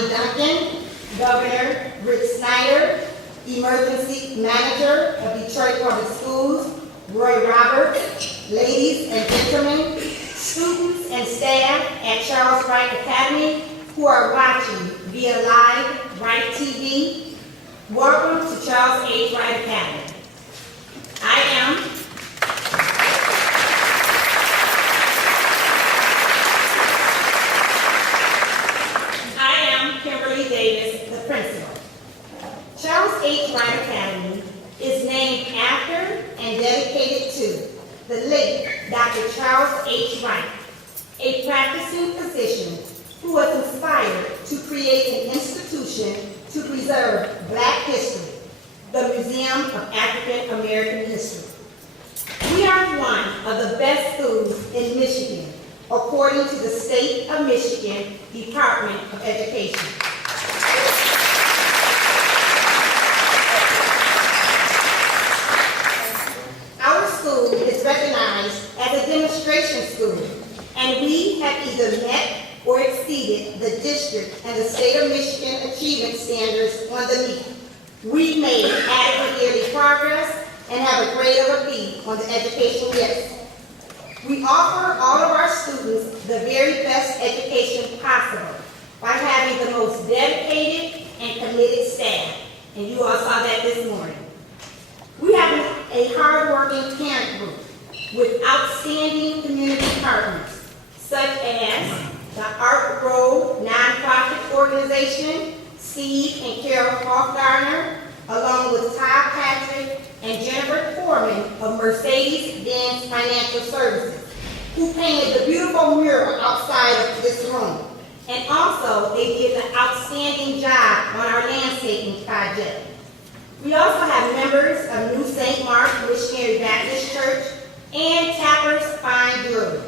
Duncan, Governor Snyder, Emergency Manager of Detroit Public Schools, Wright, ladies and gentlemen, students and staff at Charles Wright Academy who are watching via live Wright TV, welcome to Charles H. Wright Academy. I am Kimberly Davis, the principal. Charles H. Wright Academy is named after and dedicated to the late Dr. Charles H. Wright, a practicing physician who was inspired to create an institution to preserve Black history, the Museum of African American History. We are one of the best schools in Michigan, according to the State of Michigan Department of Education. Our school is recognized as a demonstration school, and we have either met or exceeded the district and the state of Michigan achievement standards on the NEAT. We've made adequate yearly progress and have a grade of a B on the education list. We offer all of our students the very best education possible by having the most dedicated and committed staff, and you all saw that this morning. We have a hard-working parent group with outstanding community partners, such as the Art Road nonprofit organization, Steve and Carol Hofgarner, along with Todd Patrick and Jennifer Foreman of Mercedes-Benz Financial Services, who painted the beautiful mural outside of this room. And also, they did an outstanding job on our landscaping project. We also have members of New St. Mark Missionary Baptist Church and Tapper's Fine Jewelry.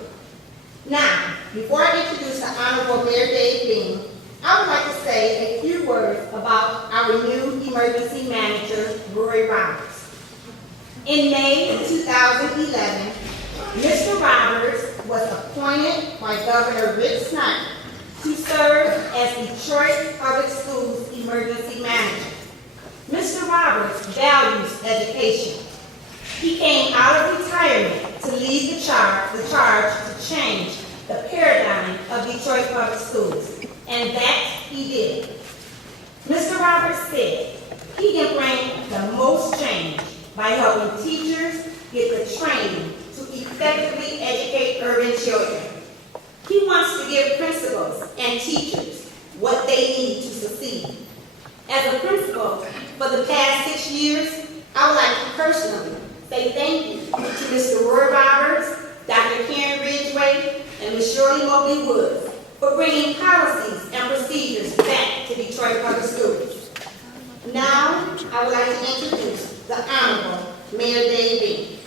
Now, before I introduce the Honorable Mayor Dave Bean, I would like to say a few words about our new emergency manager, Roy Roberts. In May 2011, Mr. Roberts was appointed by Governor Snyder to serve as Detroit Public Schools emergency manager. Mr. Roberts values education. He came out of retirement to lead the charge to change the paradigm of Detroit Public Schools, and that he did. Mr. Roberts said he can bring the most change by helping teachers get the training to effectively educate urban children. He wants to give principals and teachers what they need to succeed. As a principal for the past 6 years, I would like to personally say thank you to Mr. Roy Roberts, Dr. Karen Ridgway, and Ms. Shirley Mobley Woods for bringing policies and procedures back to Detroit Public Schools. Now, I would like to introduce the Honorable Mayor Dave Bean.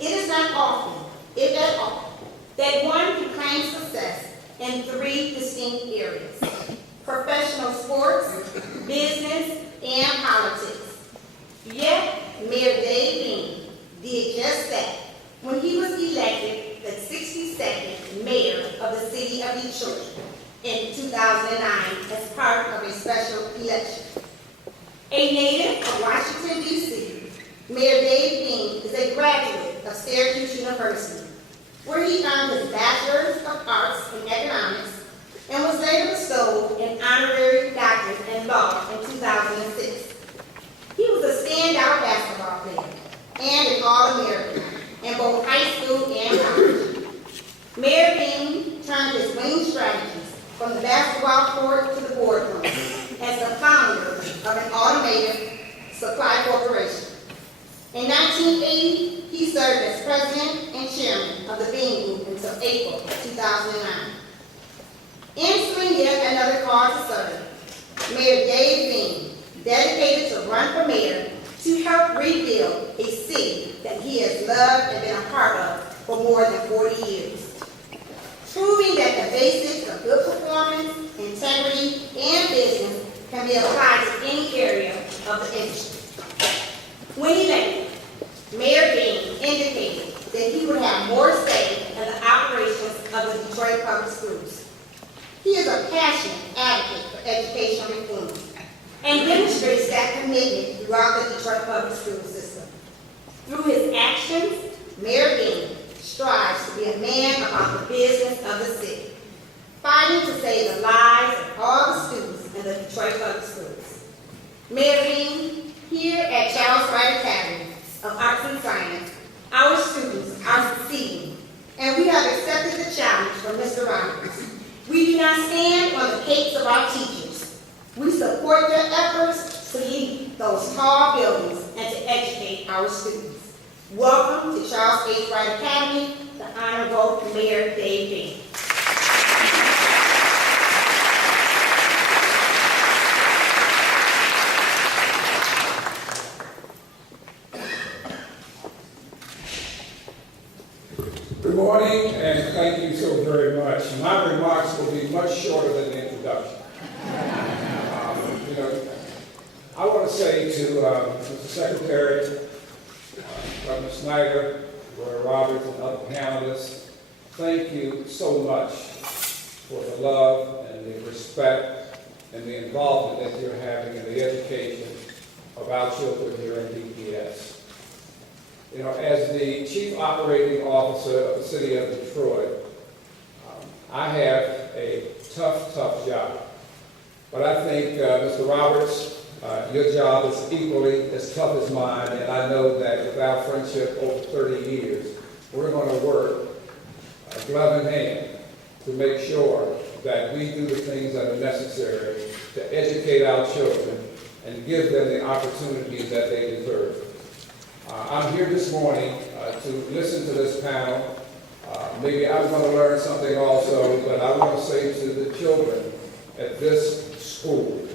It is not often, if at all, that one can claim success in 3 distinct areas: professional sports, business, and politics. Yet, Mayor Dave Bean did just that when he was elected the 62nd mayor of the city of Detroit in 2009 as part of a special election. A native of Washington, D.C., Mayor Dave Bean is a graduate of Syracuse University, where he earned his Bachelor's of Arts in Economics and was later bestowed an honorary doctorate in law in 2006. He was a standout basketball player and an All-American in both high school and college. Mayor Bean turned his winning strategies from the basketball court to the boardroom as the founder of an automated supply corporation. In 1980, he served as president and chairman of the Bean Group until April 2009. Answering yet another call to serve, Mayor Dave Bean dedicated to run for mayor to help rebuild a city that he has loved and been a part of for more than 40 years. Proving that the basics of good performance, integrity, and business can be applied to any area of the industry. When elected, Mayor Bean then he would have more say in the operations of the Detroit Public Schools. He is a passionate advocate for educational reform and demonstrates that commitment throughout the Detroit Public School system. Through his actions, Mayor Bean strives to be a man about the business of the city, fighting to save the lives of all the students in the Detroit Public Schools. Mayor Bean, here at Charles Wright Academy of Arts and Science, our students are succeeding, and we have accepted the challenge from Mr. Roberts. We do not stand on the capes of our teachers. We support their efforts to lead those tall buildings and to educate our students. Welcome to Charles H. Wright Academy, the Honorable Mayor Dave Bean. Good morning, and thank you so very much. My remarks will be much shorter than the introduction. I want to say to Mr. Secretary, Dr. Snyder, Roy Roberts, and other panelists, thank you so much for the love and the respect and the involvement that you're having in the education of our children here in DPS. You know, as the Chief Operating Officer of the City of Detroit, I have a tough job. But I think, Mr. Roberts, your job is equally as tough as mine, and I know that with our friendship over 30 years, we're going to work glove in hand to make sure that we do the things that are necessary to educate our children and give them the opportunities that they deserve. I'm here this morning to listen to this panel. Maybe I'm going to learn something also, but I want to say to the children at this school,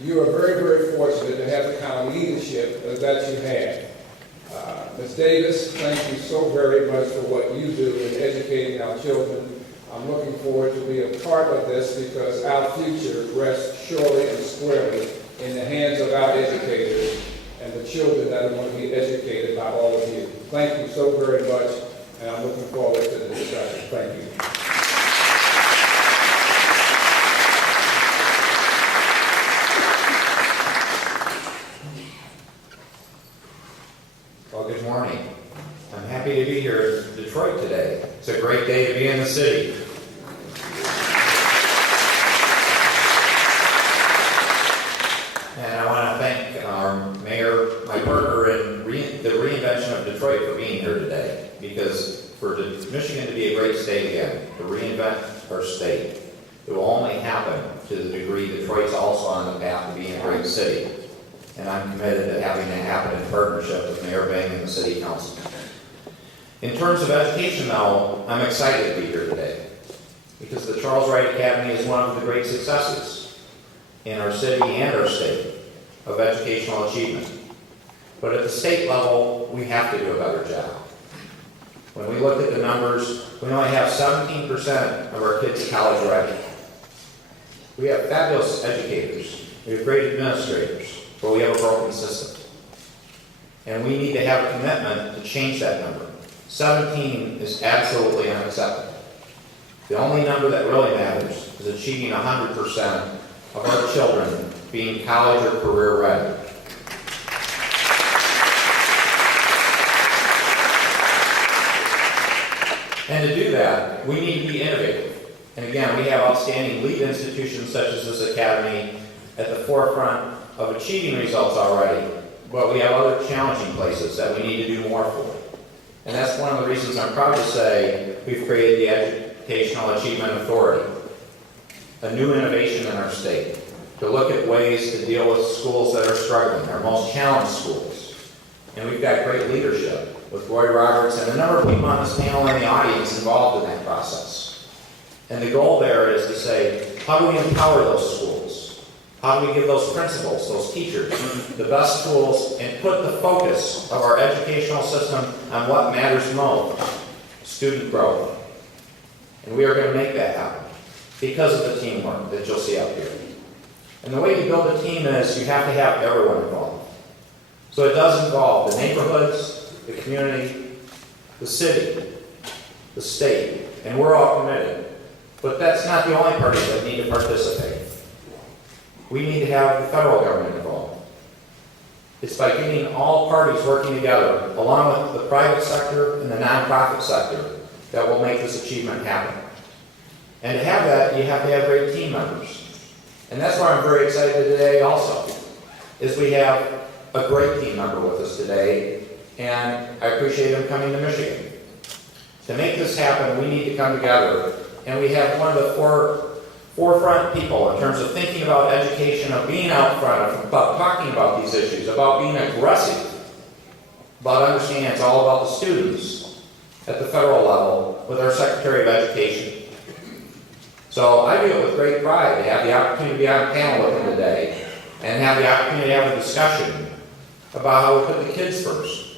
you are very fortunate to have the kind of leadership that you have. Ms. Davis, thank you so very much for what you do in educating our children. I'm looking forward to be a part of this because our future rests surely and squarely in the hands of our educators and the children that are going to be educated by all of you. Thank you so very much, and I'm looking forward to the discussion. Thank you. Well, good morning. I'm happy to be here in Detroit today. It's a great day to be in the city. And I want to thank our mayor, my partner in the reinvention of Detroit, for being here today. Because for Michigan to be a great state again, to reinvent our state, it will only happen to the degree Detroit's also on the path to being a great city. And I'm committed to having that happen in partnership with Mayor Bang and the City Council. In terms of education, though, I'm excited to be here today because the Charles Wright Academy is one of the great successes in our city and our state of educational achievement. But at the state level, we have to do a better job. When we look at the numbers, we only have 17% of our kids college ready. We have fabulous educators. We have great administrators. But we have a broken system. And we need to have a commitment to change that number. 17 is absolutely unacceptable. The only number that really matters is achieving 100% of our children being college or career ready. And to do that, we need to be innovative. And again, we have outstanding lead institutions such as this academy at the forefront of achieving results already, but we have other challenging places that we need to do more for. And that's one of the reasons I'm proud to say we've created the Educational Achievement Authority, a new innovation in our state, to look at ways to deal with schools that are struggling, our most challenged schools. And we've got great leadership with Roy Roberts and a number of people on this panel and the audience involved in that process. And the goal there is to say, how do we empower those schools? How do we give those principals, those teachers, the best tools and put the focus of our educational system on what matters most, student growth. And we are going to make that happen because of the teamwork that you'll see up here. And the way you build a team is you have to have everyone involved. So it does involve the neighborhoods, the community, the city, the state, and we're all committed. But that's not the only parties that need to participate. We need to have the federal government involved. It's by getting all parties working together, along with the private sector and the nonprofit sector, that will make this achievement happen. And to have that, you have to have great team members. And that's why I'm very excited today also, is we have a great team member with us today, and I appreciate him coming to Michigan. To make this happen, we need to come together, and we have one of the forefront people in terms of thinking about education, of being out front, about talking about these issues, about being aggressive, about understanding it's all about the students at the federal level with our Secretary of Education. So I do it with great pride to have the opportunity to be on a panel with him today and have the opportunity to have a discussion about how we put the kids first.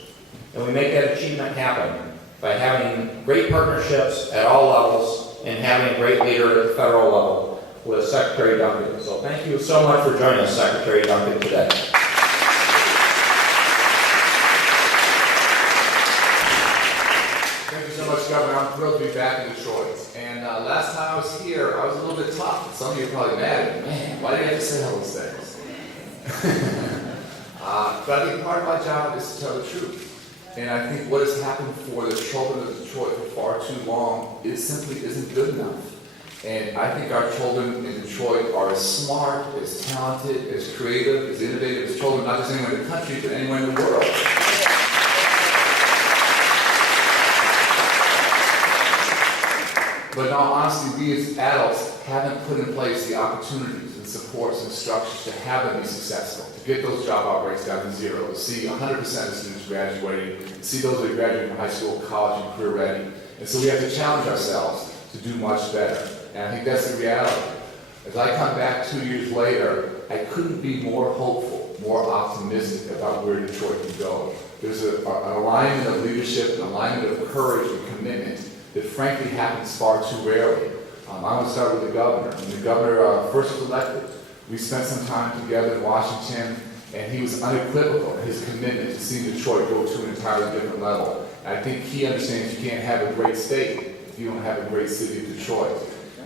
And we make that achievement happen by having great partnerships at all levels and having a great leader at the federal level with Secretary Duncan. So thank you so much for joining us, Secretary Duncan, today. Thank you so much, Governor. I'm thrilled to be back in Detroit. And last time I was here, I was a little bit tough. Some of you are probably mad at me. Man, why did I have to say all those things? But I think part of my job is to tell the truth. And I think what has happened for the children of Detroit for far too long, it simply isn't good enough. And I think our children in Detroit are as smart, as talented, as creative, as innovative as children, not just anywhere in the country, but anywhere in the world. But in all honesty, we as adults haven't put in place the opportunities and supports and structures to have them be successful, to get those dropout rates down to zero, to see 100% of students graduating, to see those that are graduating from high school, college, and career ready. And so we have to challenge ourselves to do much better. And I think that's the reality. As I come back 2 years later, I couldn't be more hopeful, more optimistic about where Detroit can go. There's an alignment of leadership, an alignment of courage and commitment that frankly happens far too rarely. I want to start with the governor. When the governor first was elected, we spent some time together in Washington, and he was unequivocal in his commitment to seeing Detroit go to an entirely different level. And I think he understands you can't have a great state if you don't have a great city of Detroit.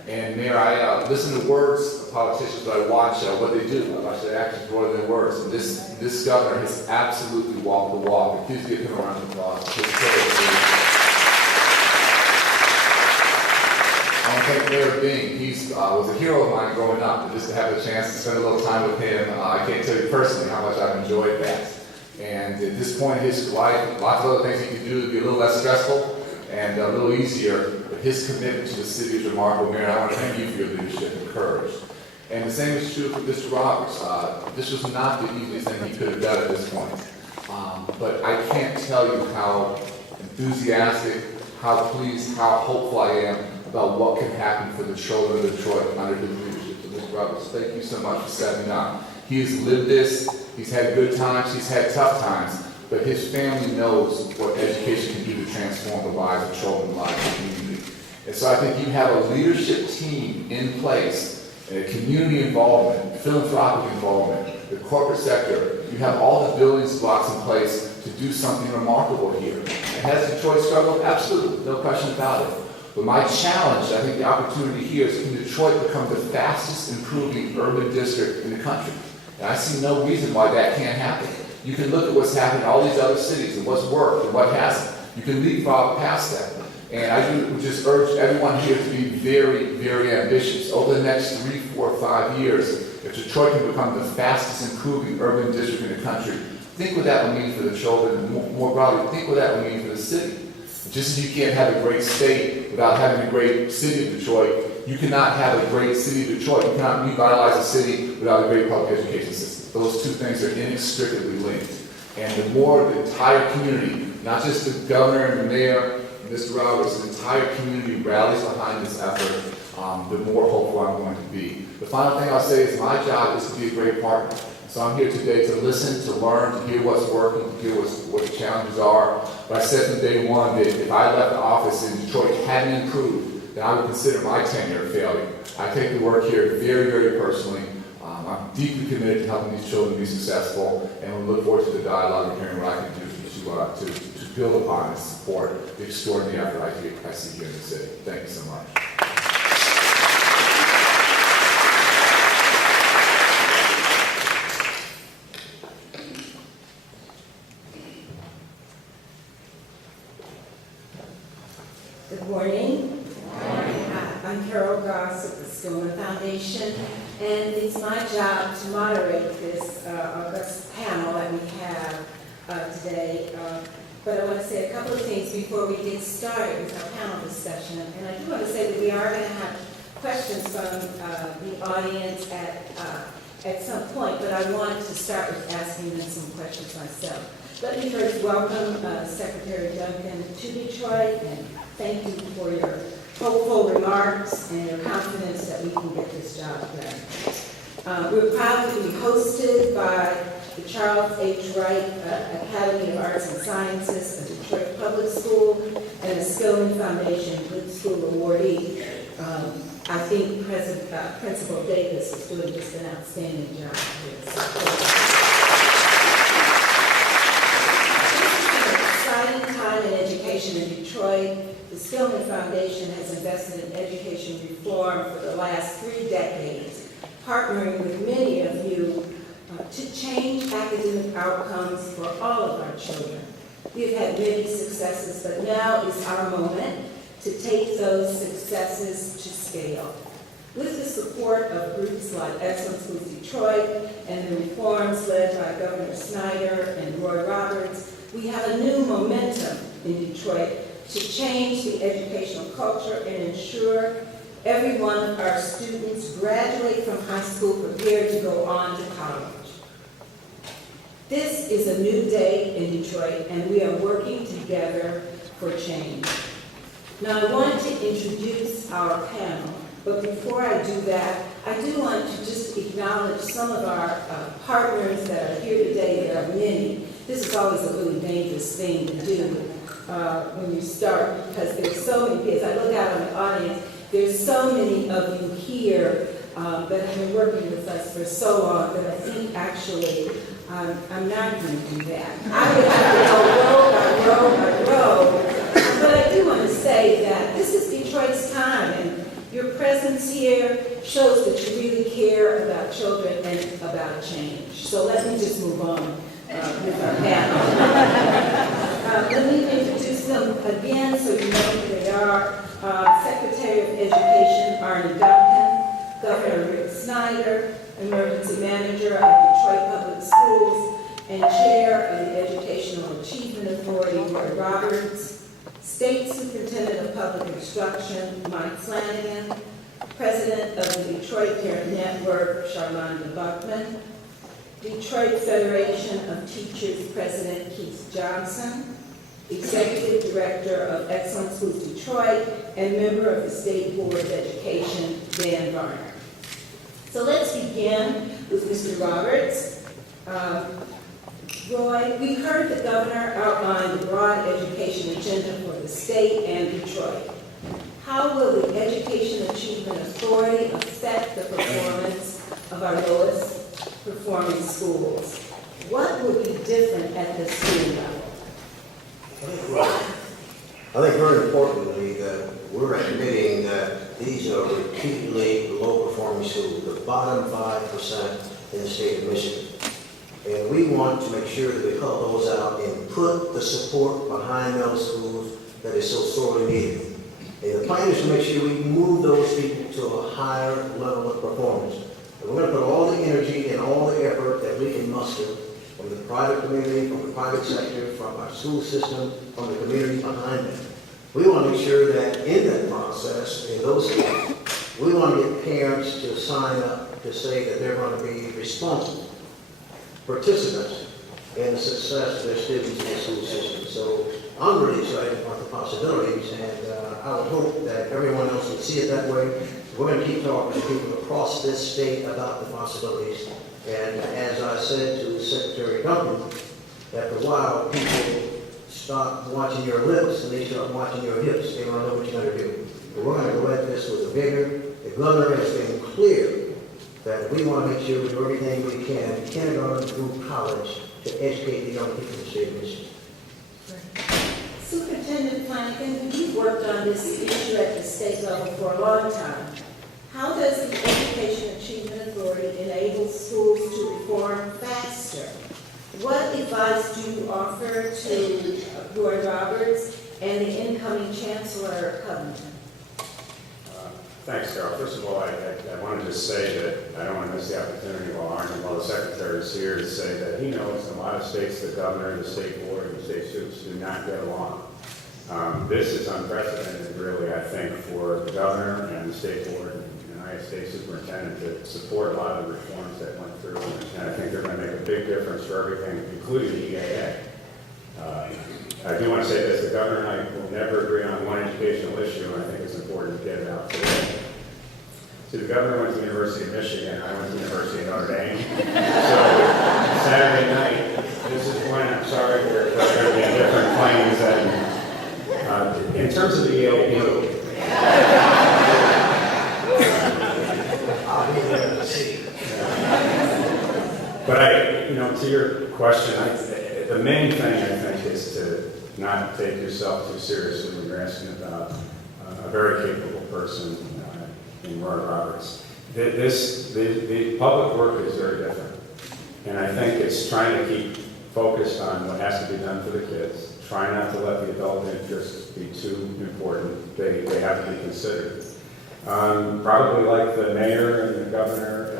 And Mayor, I listen to words of politicians, but I watch what they do. I watch their actions more than their words. And this governor has absolutely walked the walk. Please give him a round of applause. I want to thank Mayor Bing. He was a hero of mine growing up, and just to have the chance to spend a little time with him, I can't tell you personally how much I've enjoyed that. And at this point in his life, lots of other things he could do to be a little less stressful and a little easier, but his commitment to the city is remarkable. Mayor, I want to thank you for your leadership and courage. And the same is true for Mr. Roberts. This was not the easiest thing he could have done at this point. But I can't tell you how enthusiastic, how pleased, how hopeful I am about what can happen for the children of Detroit under his leadership. So Mr. Roberts, thank you so much for stepping up. He has lived this, he's had good times, he's had tough times, but his family knows what education can do to transform the lives of children, the lives of the community. And so I think you have a leadership team in place, and a community involvement, philanthropic involvement, the corporate sector. You have all the building blocks in place to do something remarkable here. And has Detroit struggled? Absolutely, no question about it. But my challenge, I think the opportunity here is, can Detroit become the fastest improving urban district in the country? And I see no reason why that can't happen. You can look at what's happened in all these other cities and what's worked and what hasn't. You can leapfrog past that. And I would just urge everyone here to be very, very ambitious. Over the next 3, 4, 5 years, if Detroit can become the fastest improving urban district in the country, think what that will mean for the children, and more broadly, think what that will mean for the city. Just as you can't have a great state without having a great city of Detroit, you cannot have a great city of Detroit. You cannot revitalize a city without a great public education system. Those two things are inextricably linked. And the more the entire community, not just the governor and the mayor, and Mr. Roberts, the entire community rallies behind this effort, the more hopeful I'm going to be. The final thing I'll say is my job is to be a great partner. So I'm here today to listen, to learn, to hear what's working, to hear what the challenges are. But I said from day one that if I left the office and Detroit hadn't improved, then I would consider my tenure a failure. I take the work here very, very personally. I'm deeply committed to helping these children be successful, and we look forward to the dialogue and hearing what I can do to build upon and support the extraordinary effort I see here in the city. Thank you so much. Good morning. I'm Carol Goss of the Skillman Foundation, and it's my job to moderate this august panel that we have today. But I want to say a couple of things before we get started with our panel discussion. And I do want to say that we are going to have questions from the audience at some point, but I want to start with asking them some questions myself. Let me first welcome Secretary Duncan to Detroit, and thank you for your hopeful remarks and your confidence that we can get this job done. We're proud to be hosted by the Charles H. Wright Academy of Arts and Sciences, a Detroit Public School, and the Skillman Foundation Good School Awardee. I think Principal Davis is doing just an outstanding job here. This is an exciting time in education in Detroit. The Skillman Foundation has invested in education reform for the last 3 decades, partnering with many of you to change academic outcomes for all of our children. We've had many successes, but now is our moment to take those successes to scale. With the support of groups like Excellent Schools Detroit and the reforms led by Governor Snyder and Roy Roberts, we have a new momentum in Detroit to change the educational culture and ensure every one of our students graduate from high school prepared to go on to college. This is a new day in Detroit, and we are working together for change. Now, I want to introduce our panel, but before I do that, I do want to just acknowledge some of our partners that are here today. There are many. This is always a really dangerous thing to do when you start, because there's so many kids. I look out on the audience, there's so many of you here that have been working with us for so long that I think actually I'm not going to do that. I would have to go row. But I do want to say that this is Detroit's time, and your presence here shows that you really care about children and about change. So let me just move on with our panel. Let me introduce them again so you know who they are. Secretary of Education, Arne Duncan, Governor Wright Snyder, Emergency Manager of Detroit Public Schools, and Chair of the Educational Achievement Authority, Roy Roberts, State Superintendent of Public Instruction, Mike Flanagan, President of the Detroit Parent Network, Charlonda Buckman, Detroit Federation of Teachers President Keith Johnson, Executive Director of Excellent Schools Detroit, and member of the State Board of Education, Dan Varner. So let's begin with Mr. Roberts. Roy, we heard the governor outline the broad education agenda for the state and Detroit. How will the Education Achievement Authority affect the performance of our lowest performing schools? What will be different at the school level? I think very importantly that we're admitting that these are repeatedly low-performing schools, the bottom 5% in the state of Michigan. And we want to make sure that we call those out and put the support behind those schools that is so sorely needed. And the plan is to make sure we move those people to a higher level of performance. And we're going to put all the energy and all the effort that we can muster from the private community, from the private sector, from our school system, from the community behind them. We want to make sure that in that process, in those schools, we want to get parents to sign up to say that they're going to be responsible participants in the success of their students in the school system. So I'm really excited about the possibilities, and I would hope that everyone else would see it that way. We're going to keep talking to people across this state about the possibilities. And as I said to Secretary Duncan, after a while, people stop watching your lips and they start watching your hips. They want to know what you're going to do. But we're going to go at this with a vigor. The governor has been clear that we want to make sure we do everything we can, kindergarten through college, to educate the young people in the state of Michigan. Superintendent Flanagan, you've worked on this issue at the state level for a long time. How does the Education Achievement Authority enable schools to reform faster? What advice do you offer to Board Roberts and the incoming Chancellor Covington? Thanks, Carol. First of all, I want to just say that I don't want to miss the opportunity while Arne, while the Secretary is here, to say that he knows in a lot of states, the governor, the state board, and the state students do not get along. This is unprecedented, really, I think, for the governor and the state board and the United States Superintendent to support a lot of the reforms that went through. And I think they're going to make a big difference for everything, including the EAA. I do want to say this, the governor and I will never agree on one educational issue, and I think it's important to get it out today. See, the governor went to the University of Michigan, I went to the University of Notre Dame. So, Saturday night, this is when, I'm sorry, there's going to be different claims that, in terms of the EAA, I'll be there to see. But to your question, the main thing I think is to not take yourself too seriously when you're asking about a very capable person in Roy Roberts. The public work is very different, and I think it's trying to keep focused on what has to be done for the kids. Try not to let the adult interests be too important. They have to be considered. Probably like the mayor and the governor,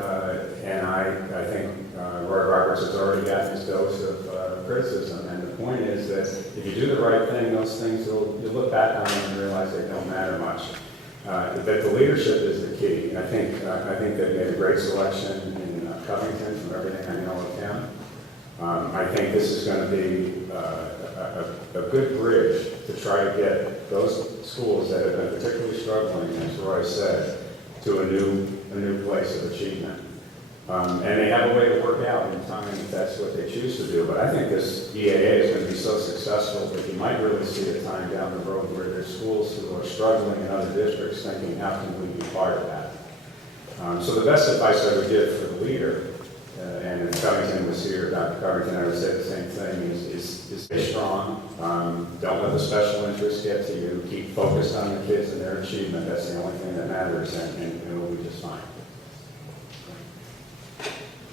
and I think Roy Roberts has already gotten his dose of criticism. And the point is that if you do the right thing, those things you'll look back on them and realize they don't matter much. That the leadership is the key. I think they've made a great selection in Covington from everything I know of him. I think this is going to be a good bridge to try to get those schools that have been particularly struggling, as Roy said, to a new place of achievement. And they have a way to work out in time if that's what they choose to do. But I think this EAA is going to be so successful that you might really see a time down the road where there's schools who are struggling in other districts thinking, how can we be part of that? So the best advice I would give for the leader, and if Covington was here, Dr. Covington, I would say the same thing, is stay strong. Don't let the special interests get to you. Keep focused on the kids and their achievement. That's the only thing that matters, and it'll be just fine.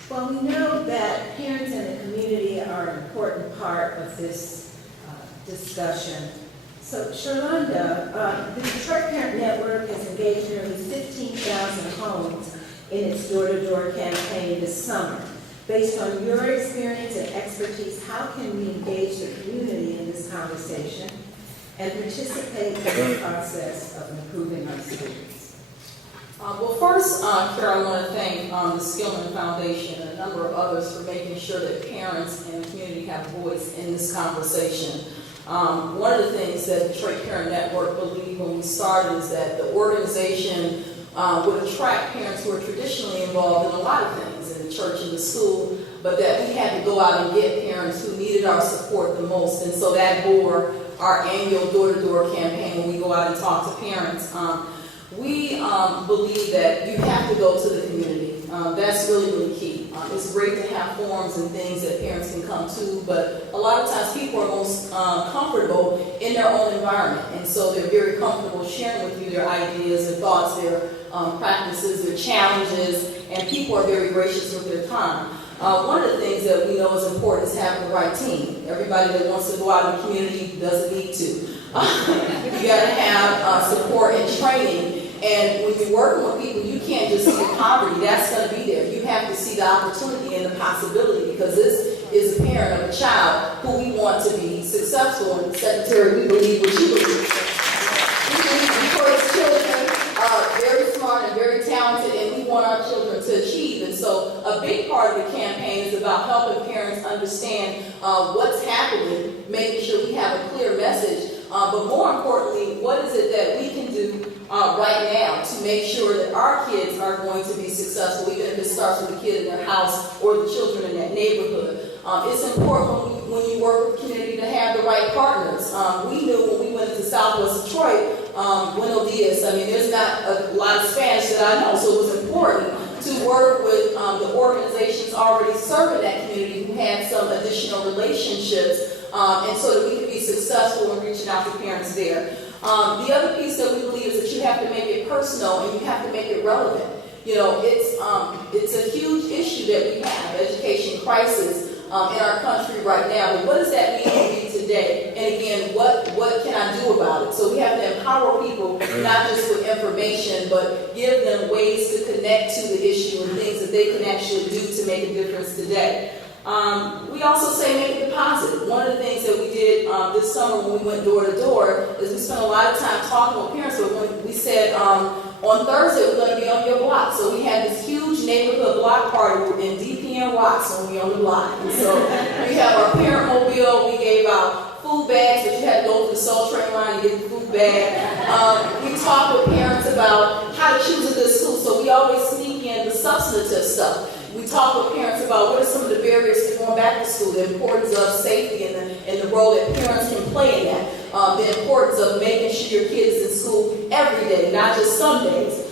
Well, we know that parents and the community are an important part of this discussion. So, Sherlonda, the Detroit Parent Network has engaged nearly 15,000 homes in its door-to-door campaign this summer. Based on your experience and expertise, how can we engage the community in this conversation and participate in the process of improving our schools? Well, first, Carol, I want to thank the Skillman Foundation and a number of others for making sure that parents and the community have a voice in this conversation. One of the things that the Detroit Parent Network believed when we started is that the organization would attract parents who are traditionally involved in a lot of things, in the church and the school, but that we had to go out and get parents who needed our support the most. And so that bore our annual door-to-door campaign when we go out and talk to parents. We believe that you have to go to the community. That's really, really key. It's great to have forums and things that parents can come to, but a lot of times people are most comfortable in their own environment, and so they're very comfortable sharing with you their ideas, their thoughts, their practices, their challenges, and people are very gracious with their time. One of the things that we know is important is having the right team. Everybody that wants to go out in the community doesn't need to. You got to have support and training. And when you're working with people, you can't just see the poverty. That's going to be there. You have to see the opportunity and the possibility, because this is a parent of a child who we want to be successful. And Secretary, we believe what you believe. We believe Detroit's children are very smart and very talented, and we want our children to achieve. And so a big part of the campaign is about helping parents understand what's happening, making sure we have a clear message. But more importantly, what is it that we can do right now to make sure that our kids are going to be successful, even if it starts with the kid in their house or the children in that neighborhood. It's important when you work with the community to have the right partners. We knew when we went to Southwest Detroit, Buenos Dias, there's not a lot of Spanish that I know, so it was important to work with the organizations already serving that community who had some additional relationships and so that we can be successful in reaching out to parents there. The other piece that we believe is that you have to make it personal and you have to make it relevant. It's a huge issue that we have, education crisis in our country right now. But what does that mean to me today? And again, what can I do about it? So we have to empower people, not just with information, but give them ways to connect to the issue and things that they can actually do to make a difference today. We also say make a deposit. One of the things that we did this summer when we went door to door is we spent a lot of time talking with parents, but when we said on Thursday we're going to be on your block. So we had this huge neighborhood block party in DPN Rocks when we on the block. And so we have our parent mobile, we gave out food bags, but you had to go to the Soul Train line and get the food bag. We talk with parents about how to choose a good school, so we always sneak in the substantive stuff. We talk with parents about what are some of the barriers to going back to school, the importance of safety and the role that parents can play in that, the importance of making sure your kid is in school every day, not just some days.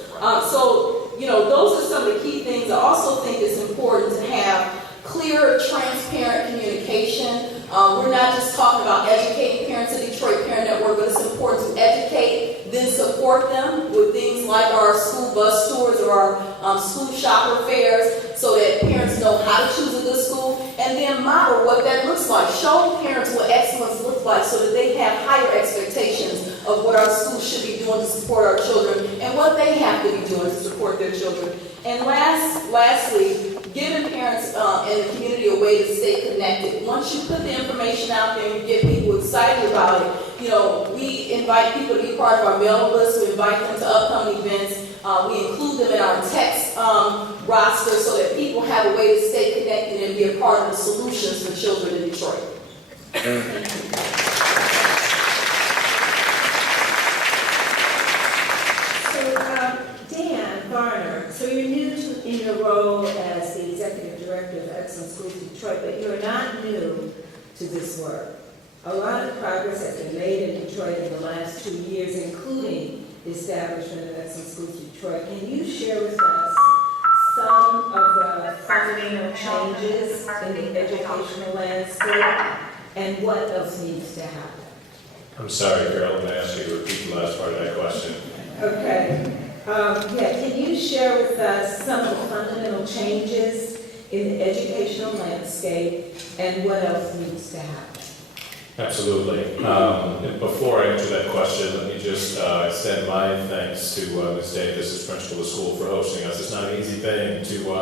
So, those are some of the key things. I also think it's important to have clear, transparent communication. We're not just talking about educating parents at Detroit Parent Network, but it's important to educate, then support them with things like our school bus tours or our school shopper fairs so that parents know how to choose a good school, and then model what that looks like. Show parents what excellence looks like so that they have higher expectations of what our schools should be doing to support our children and what they have to be doing to support their children. And lastly, giving parents and the community a way to stay connected. Once you put the information out there and you get people excited about it, we invite people to be part of our mailing list. We invite them to upcoming events. We include them in our text roster so that people have a way to stay connected and be a part of the solutions for children in Detroit. So you're new in your role as the Executive Director of Excellent Schools Detroit, but you're not new to this work. A lot of progress has been made in Detroit in the last 2 years, including the establishment of Excellent Schools Detroit. Can you share with us some of the fundamental changes in the educational landscape and what else needs to happen? I'm sorry, Carol, I'm going to ask you to repeat the last part of that question. Okay. Can you share with us some of the fundamental changes in the educational landscape and what else needs to happen? Absolutely. Before I answer that question, let me just extend my thanks to Ms. Davis as principal of the school for hosting us. It's not an easy thing to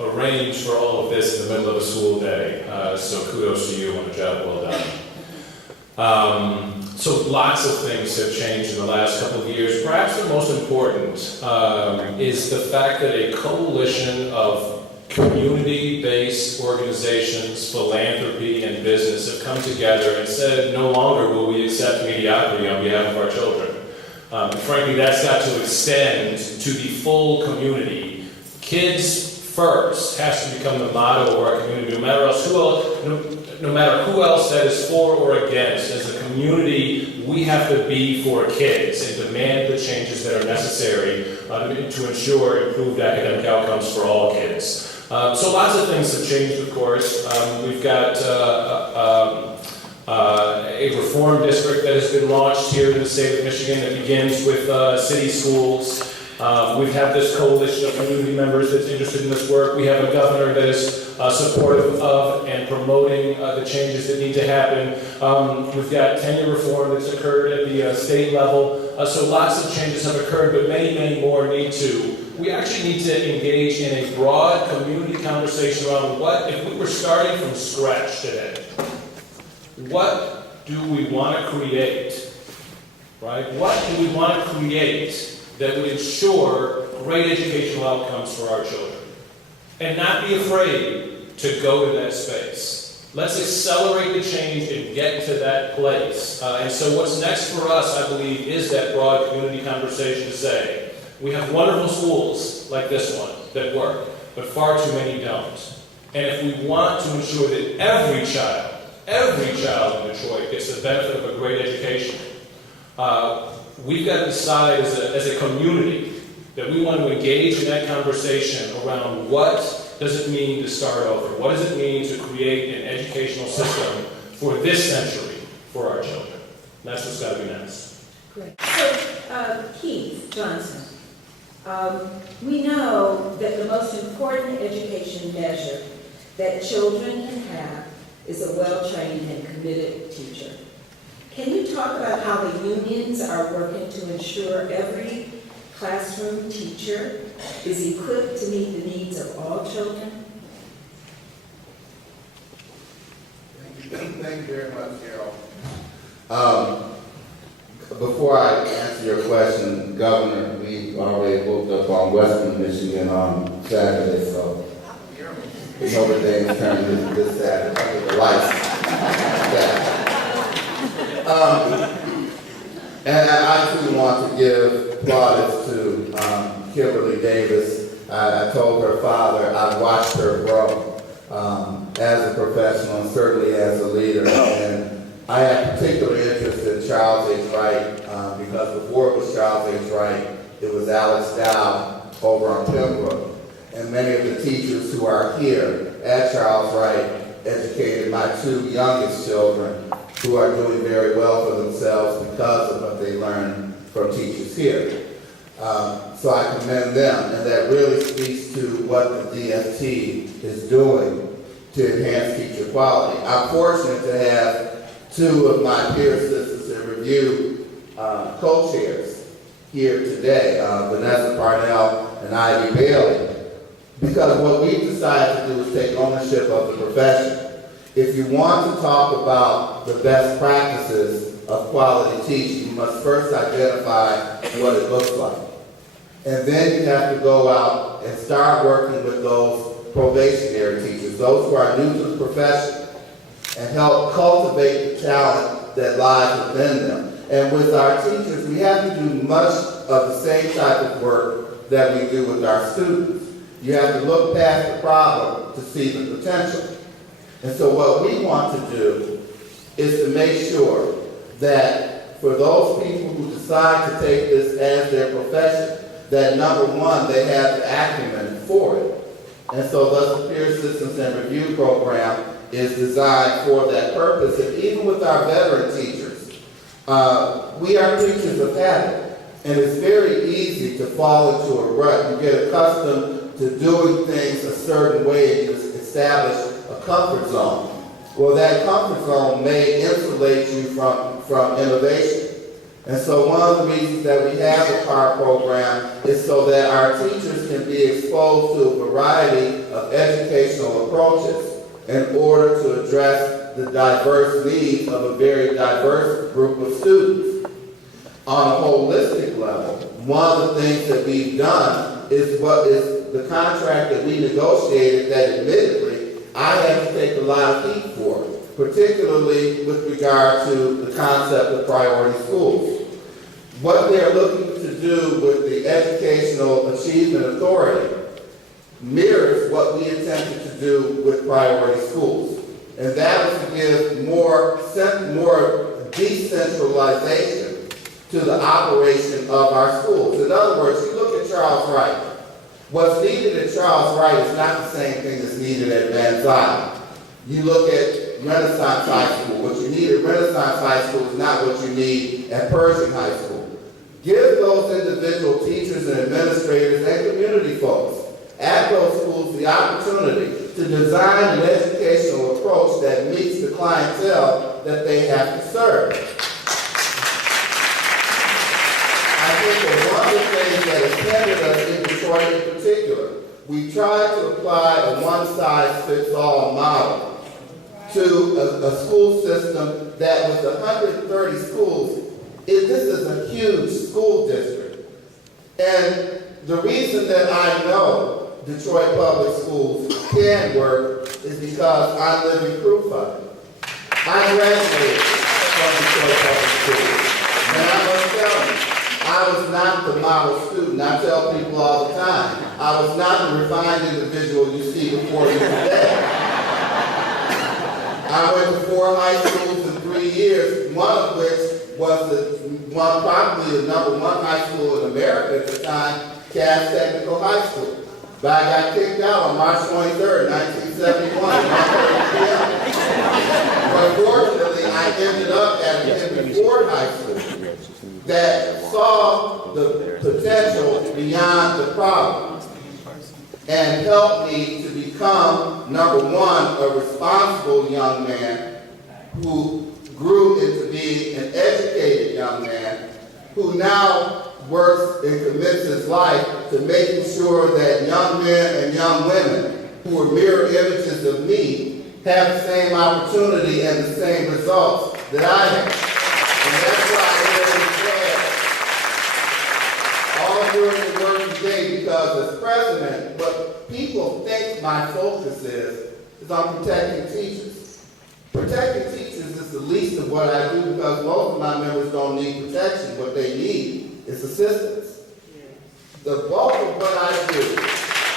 arrange for all of this in the middle of a school day. So kudos to you on a job well done. So lots of things have changed in the last couple of years. Perhaps the most important is the fact that a coalition of community-based organizations, philanthropy, and business have come together and said, no longer will we accept mediocrity on behalf of our children. Frankly, that's got to extend to the full community. Kids first has to become the motto of our community, no matter who else that is for or against. As a community, we have to be for kids and demand the changes that are necessary to ensure improved academic outcomes for all kids. So lots of things have changed, of course. We've got a reform district that has been launched here in the state of Michigan that begins with city schools. We have this coalition of community members that's interested in this work. We have a governor that is supportive of and promoting the changes that need to happen. We've got tenure reform that's occurred at the state level. So lots of changes have occurred, but many, many more need to. We actually need to engage in a broad community conversation around what, if we were starting from scratch today, what do we want to create, right? What do we want to create that would ensure great educational outcomes for our children? And not be afraid to go to that space. Let's accelerate the change and get to that place. And so what's next for us, I believe, is that broad community conversation to say, we have wonderful schools like this one that work, but far too many don't. And if we want to ensure that every child in Detroit gets the benefit of a great education, we've got to decide as a community that we want to engage in that conversation around what does it mean to start over? What does it mean to create an educational system for this century for our children. That's what's got to be next. Great. So, Keith Johnson, we know that the most important education measure that children can have is a well-trained and committed teacher. Can you talk about how the unions are working to ensure every classroom teacher is equipped to meet the needs of all children? Thank you very much, Carol. Before I answer your question, Governor, we already woke up on Western Michigan on Saturday, so everything turned this Saturday under the lights. And I too want to give plaudits to Kimberly Davis. I told her father I've watched her grow as a professional and certainly as a leader. And I have particular interest in Charles H. Wright because before it was Charles H. Wright, it was Alex Dow over on Pembroke. And many of the teachers who are here at Charles Wright educated my two youngest children who are doing very well for themselves because of what they learned from teachers here. So I commend them, and that really speaks to what the DST is doing to enhance teacher quality. I'm fortunate to have two of my peer assistants in review co-chairs here today, Vanessa Parnell and Ivy Bailey, because what we've decided to do is take ownership of the profession. If you want to talk about the best practices of quality teaching, you must first identify what it looks like. And then you have to go out and start working with those probationary teachers, those who are new to the profession, and help cultivate the talent that lies within them. And with our teachers, we have to do much of the same type of work that we do with our students. You have to look past the problem to see the potential. And so what we want to do is to make sure that for those people who decide to take this as their profession, that number one, they have the acumen for it. And so thus the Peer Assistance and Review Program is designed for that purpose. And even with our veteran teachers, we are teachers of habit. And it's very easy to fall into a rut. You get accustomed to doing things a certain way and you establish a comfort zone. Well, that comfort zone may insulate you from innovation. And so one of the reasons that we have the PAR program is so that our teachers can be exposed to a variety of educational approaches in order to address the diverse needs of a very diverse group of students. On a holistic level, one of the things that we've done is what is the contract that we negotiated that admittedly I have to take a lot of heat for, particularly with regard to the concept of priority schools. What they're looking to do with the Educational Achievement Authority mirrors what we intended to do with priority schools. And that was to give more decentralization to the operation of our schools. In other words, you look at Charles Wright. What's needed at Charles Wright is not the same thing that's needed at Van Zyl. You look at Renaissance High School. What you need at Renaissance High School is not what you need at Pershing High School. Give those individual teachers and administrators and community folks at those schools the opportunity to design an educational approach that meets the clientele that they have to serve. I think that one of the things that has hindered us in Detroit in particular, we tried to apply a one-size-fits-all model to a school system that with 130 schools, this is a huge school district. And the reason that I know Detroit Public Schools can work is because I'm living proof of it. I graduated from Detroit Public Schools. And I must tell you, I was not the model student. I tell people all the time, I was not the refined individual you see before you today. I went to 4 high schools in 3 years, one of which was probably the #1 high school in America at the time, Cass Technical High School. But I got kicked out on March 23rd, 1971, at 1:30 p.m. Unfortunately, I ended up at Henry Ford High School that saw the potential beyond the problem and helped me to become, number one, a responsible young man who grew into being an educated young man who now works and commits his life to making sure that young men and young women who are mirror images of me have the same opportunity and the same results that I have. And that's why I really said all during the work today, because as president, what people think my focus is on protecting teachers. Protecting teachers is the least of what I do because most of my members don't need protection. What they need is assistance. The bulk of what I do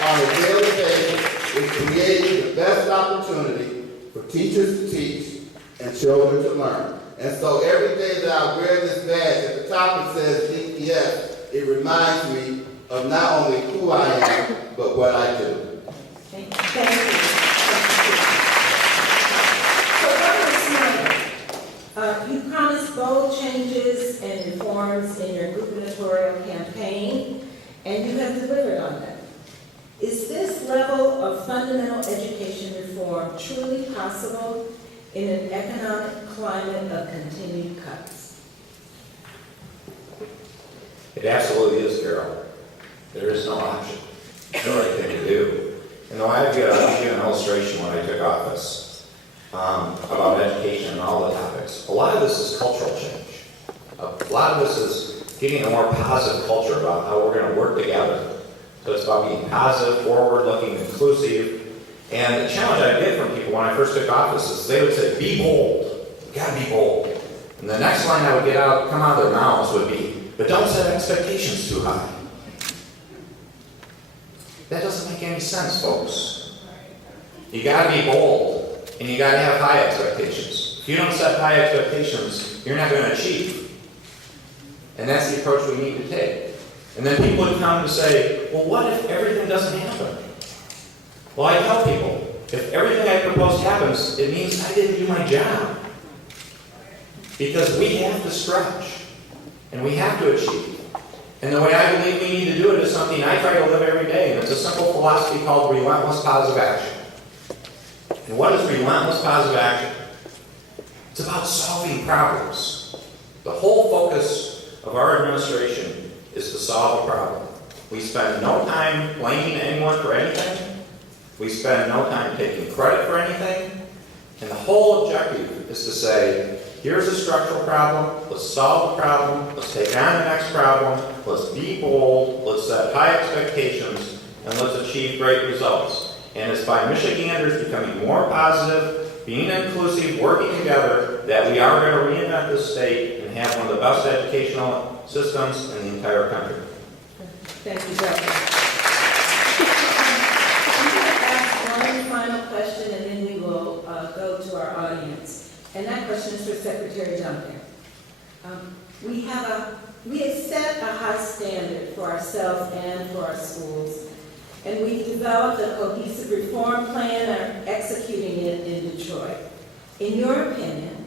on a daily basis is creating the best opportunity for teachers to teach and children to learn. And so every day that I wear this badge, at the top it says DPS, it reminds me of not only who I am, but what I do. Thank you. Thank you. So, Dr. Snyder, you promised bold changes and reforms in your gubernatorial campaign, and you have delivered on them. Is this level of fundamental education reform truly possible in an economic climate of continued cuts? It absolutely is, Carol. There is no option, no right thing to do. And though I'll give you an illustration when I took office about education and all the topics. A lot of this is cultural change. A lot of this is getting a more positive culture about how we're going to work together. So it's about being positive, forward-looking, inclusive. And the challenge I get from people when I first took office is they would say, be bold. You gotta be bold. And the next line I would come out of their mouths would be, but don't set expectations too high. That doesn't make any sense, folks. You gotta be bold, and you gotta have high expectations. If you don't set high expectations, you're not gonna achieve. And that's the approach we need to take. And then people would come and say, well, what if everything doesn't happen? Well, I tell people, if everything I propose happens, it means I didn't do my job. Because we have to stretch, and we have to achieve. And the way I believe we need to do it is something I try to live every day, and it's a simple philosophy called relentless positive action. And what is relentless positive action? It's about solving problems. The whole focus of our administration is to solve a problem. We spend no time blaming anyone for anything. We spend no time taking credit for anything. And the whole objective is to say, here's a structural problem, let's solve the problem, let's take on the next problem, let's be bold, let's set high expectations, and let's achieve great results. And it's by Michiganders becoming more positive, being inclusive, working together, that we are going to reinvent this state and have one of the best educational systems in the entire country. Thank you, Dr. I'm going to ask one final question, and then we will go to our audience. And that question is for Secretary Duncan. We have set a high standard for ourselves and for our schools, and we've developed a cohesive reform plan and are executing it in Detroit. In your opinion,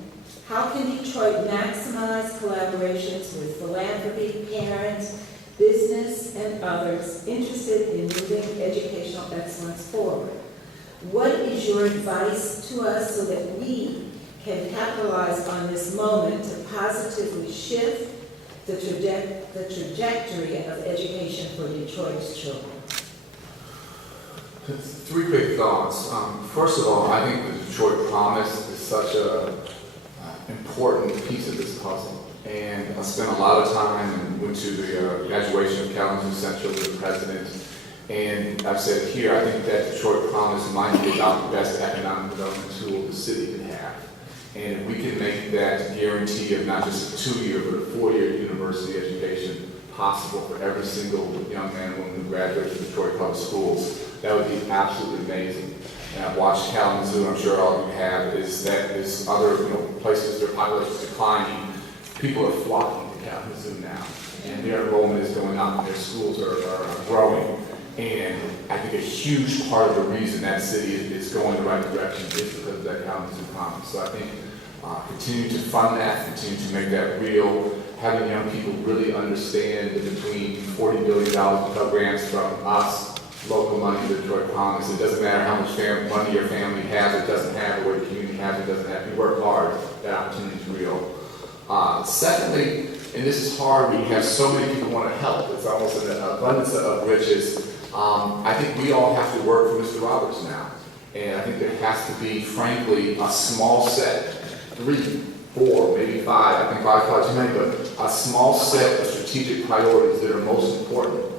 how can Detroit maximize collaborations with philanthropy, parents, business, and others interested in moving educational excellence forward? What is your advice to us so that we can capitalize on this moment to positively shift the trajectory of education for Detroit's children? Three quick thoughts. First of all, I think the Detroit Promise is such an important piece of this puzzle. And I spent a lot of time and went to the graduation of Kalamazoo Central with the president. And I've said here, I think that Detroit Promise might be about the best economic development tool the city can have. And if we can make that guarantee of not just a 2-year, but a 4-year university education possible for every single young man and woman who graduates from Detroit Public Schools, that would be absolutely amazing. And I've watched Kalamazoo, I'm sure all of you have, is that there's other places their population is declining. People are flocking to Kalamazoo now, and their enrollment is going up, and their schools are growing. And I think a huge part of the reason that city is going the right direction is because of that Kalamazoo Promise. So I think continue to fund that, continue to make that real, having young people really understand that between $40 billion of grants from us, local money, the Detroit Promise, it doesn't matter how much money your family has or doesn't have, or what the community has or doesn't have. You work hard, that opportunity is real. Secondly, and this is hard when you have so many people want to help, it's almost an abundance of riches. I think we all have to work for Mr. Roberts now. And I think there has to be, frankly, a small set, 3, 4, maybe 5, I think 5 is probably too many, but a small set of strategic priorities that are most important.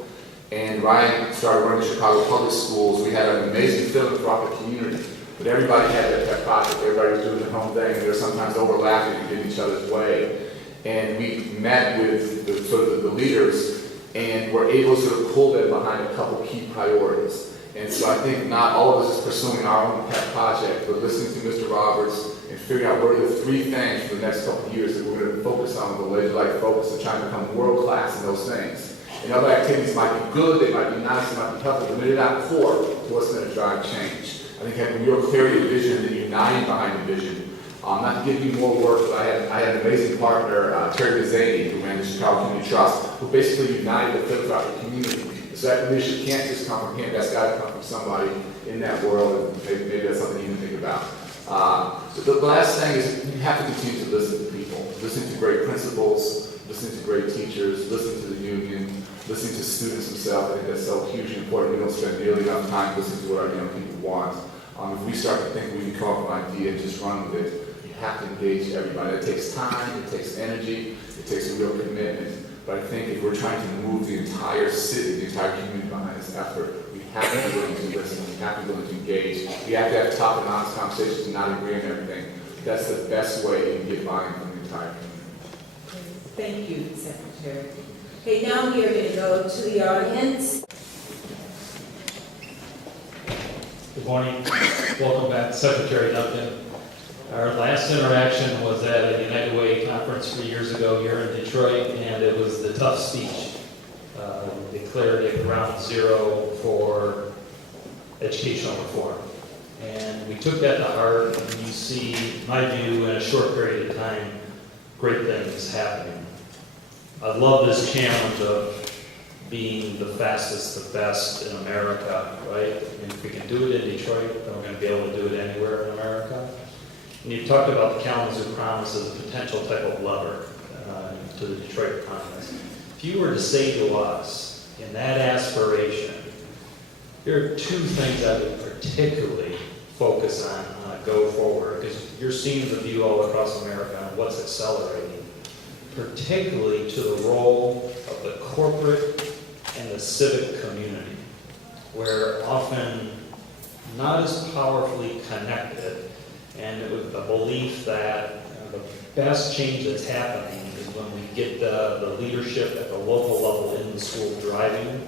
And Ryan started running Chicago Public Schools. We had an amazing feeling throughout the community, but everybody had their project. Everybody was doing their own thing. They were sometimes overlapping and getting each other's way. And we met with the leaders and were able to sort of pull them behind a couple key priorities. And so I think not all of us is pursuing our own pet project, but listening to Mr. Roberts and figuring out what are the 3 things for the next couple of years that we're going to focus on, the laser-like focus and trying to become world-class in those things. And other activities might be good, they might be nice, they might be helpful, but they're not core to what's going to drive change. I think having real clarity of vision and uniting behind the vision. Not to give you more work, but I had an amazing partner, Terry Gazzani, who ran the Chicago Community Trust, who basically united the philanthropic community. So that leadership can't just come from him, that's got to come from somebody in that world, and maybe that's something you can think about. So the last thing is you have to continue to listen to people, listen to great principals, listen to great teachers, listen to the union, listening to students themselves. I think that's so hugely important. We don't spend nearly enough time listening to what our young people want. If we start to think we can come up with an idea and just run with it, you have to engage everybody. It takes time, it takes energy, it takes a real commitment. But I think if we're trying to move the entire city, the entire community behind this effort, we have to be willing to listen, we have to be willing to engage. We have to have tough and honest conversations and not agree on everything. That's the best way you can get buy-in from the entire community. Thank you, Secretary. Okay, now we are going to go to the audience. Good morning. Welcome back, Secretary Duncan. Our last interaction was at a United Way conference 3 years ago here in Detroit, and it was the tough speech. Declared it ground zero for educational reform. And we took that to heart, and you see, in my view, in a short period of time, great things happening. I love this challenge of being the fastest, the best in America, right? And if we can do it in Detroit, then we're going to be able to do it anywhere in America. And you talked about the Kalamazoo Promise as a potential type of lever to the Detroit Promise. If you were to say to us, in that aspiration, there are 2 things I would particularly focus on go forward, because you're seeing the view all across America on what's accelerating, particularly to the role of the corporate and the civic community, where often not as powerfully connected, and with the belief that the best change that's happening is when we get the leadership at the local level in the school driving it.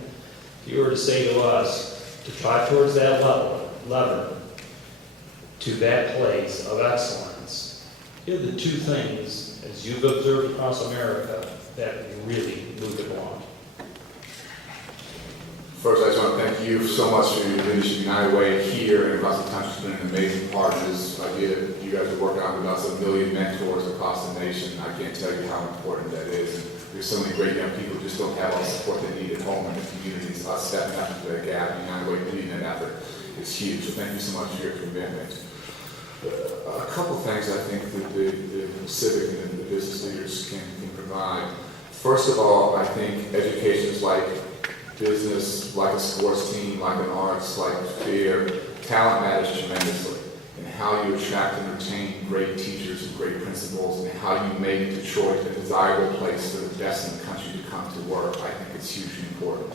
If you were to say to us to try towards that lever, to that place of excellence, here are the 2 things, as you've observed across America, that really move it along. First, I just want to thank you so much for your leadership United Way here and across the country. It's been an amazing part of this idea that you guys are working on with us, 1 million mentors across the nation. I can't tell you how important that is. And there's so many great young people who just don't have all the support they need at home and in the communities. Us stepping up into that gap, United Way leading that effort is huge. So thank you so much for your commitment. A couple things I think that the civic and the business leaders can provide. First of all, I think education is like business, like a sports team, like an arts, like fair. Talent matters tremendously. And how you attract and retain great teachers and great principals, and how you make Detroit a desirable place for the best in the country to come to work, I think it's hugely important.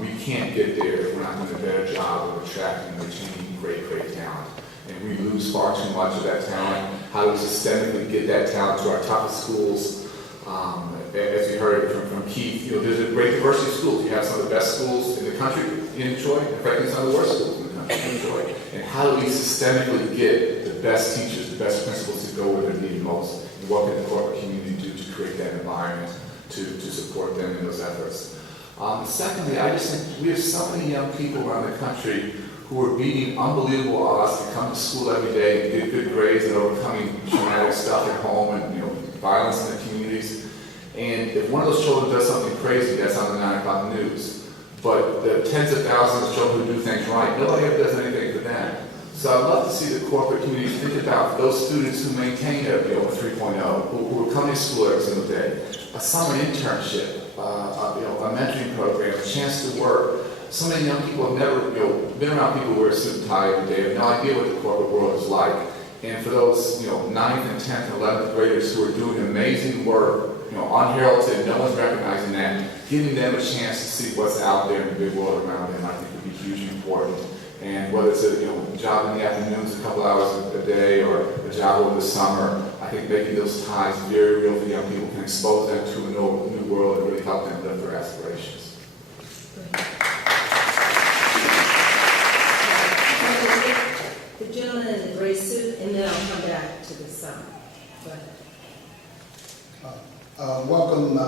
We can't get there if we're not doing a better job of attracting and retaining great talent. And we lose far too much of that talent. How do we systemically get that talent to our toughest schools? As you heard from Keith, there's a great diversity of schools. You have some of the best schools in the country in Detroit, and frankly, some of the worst schools in the country in Detroit. And how do we systemically get the best teachers, the best principals to go where they're needed most? And what can the corporate community do to create that environment to support them in those efforts? Secondly, I just think we have so many young people around the country who are beating unbelievable odds to come to school every day and get good grades and overcoming traumatic stuff at home and violence in their communities. And if one of those children does something crazy, that's on the 9 o'clock news. But the tens of thousands of children who do things right, nobody ever does anything for them. So I'd love to see the corporate community think about those students who maintain a 3.0, who are coming to school every single day, a summer internship, a mentoring program, a chance to work. So many young people have never been around people who wear a suit and tie every day, have no idea what the corporate world is like. And for those 9th and 10th and 11th graders who are doing amazing work, unheralded, no one's recognizing that, giving them a chance to see what's out there in the big world around them, I think would be hugely important. And whether it's a job in the afternoons, a couple hours a day, or a job over the summer, I think making those ties very real for young people can expose them to a new world and really help them live their aspirations. The gentleman in the gray suit, and then I'll come back to the side. Go ahead. Welcome,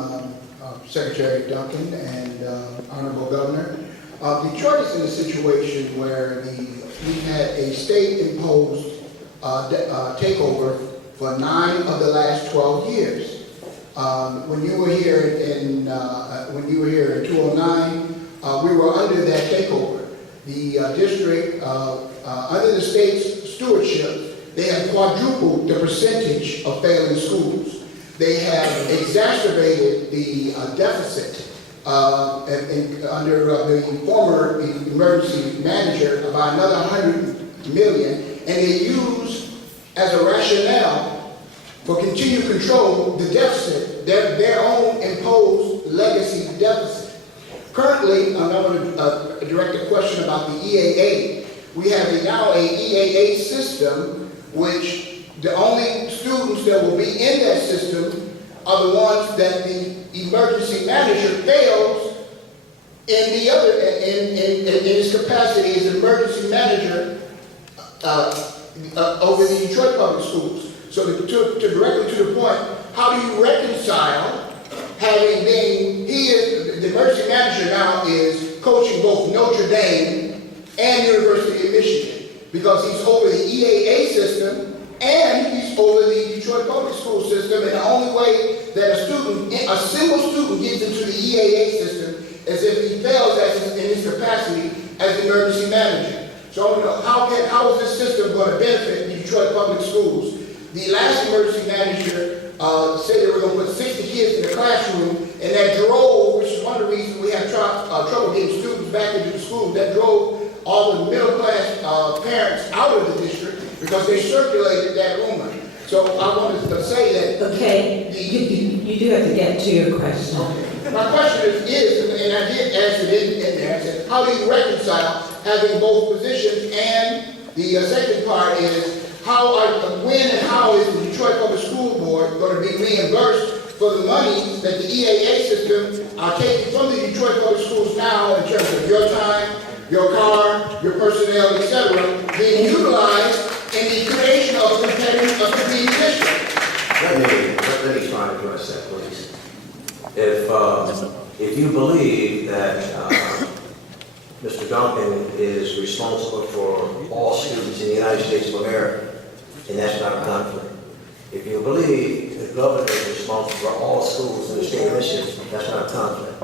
Secretary Duncan and Honorable Governor. Detroit is in a situation where we had a state-imposed takeover for 9 of the last 12 years. When you were here in 2009, we were under that takeover. The district, under the state's stewardship, they have quadrupled the percentage of failing schools. They have exacerbated the deficit under the former emergency manager by another $100 million, and they use as a rationale for continued control the deficit, their own imposed legacy deficit. Currently, I want to direct a question about the EAA. We have now a EAA system which the only students that will be in that system are the ones that the emergency manager fails in his capacity as an emergency manager over the Detroit Public Schools. So to directly to the point, how do you reconcile having been, the emergency manager now is coaching both Notre Dame and University of Michigan, because he's over the EAA system and he's over the Detroit Public School system, and the only way that a single student gets into the EAA system is if he fails in his capacity as the emergency manager. So I want to know, how is this system going to benefit the Detroit Public Schools? The last emergency manager said they were going to put 60 kids in the classroom, and that drove, which is one of the reasons we have trouble getting students back into the school, that drove all the middle class parents out of the district because they circulated that rumor. So I wanted to say that. Okay, you do have to get to your question. My question is, and I did answer it in there, I said, how do you reconcile having both positions? And the second part is, when and how is the Detroit Public School Board going to be reimbursed for the money that the EAA system are taking from the Detroit Public Schools now in terms of your time, your car, your personnel, etc., being utilized in the creation of a competing district? Let me try to address that, please. If you believe that Mr. Duncan is responsible for all students in the United States of America, and that's not a conflict. If you believe the governor is responsible for all schools in the state of Michigan, that's not a conflict.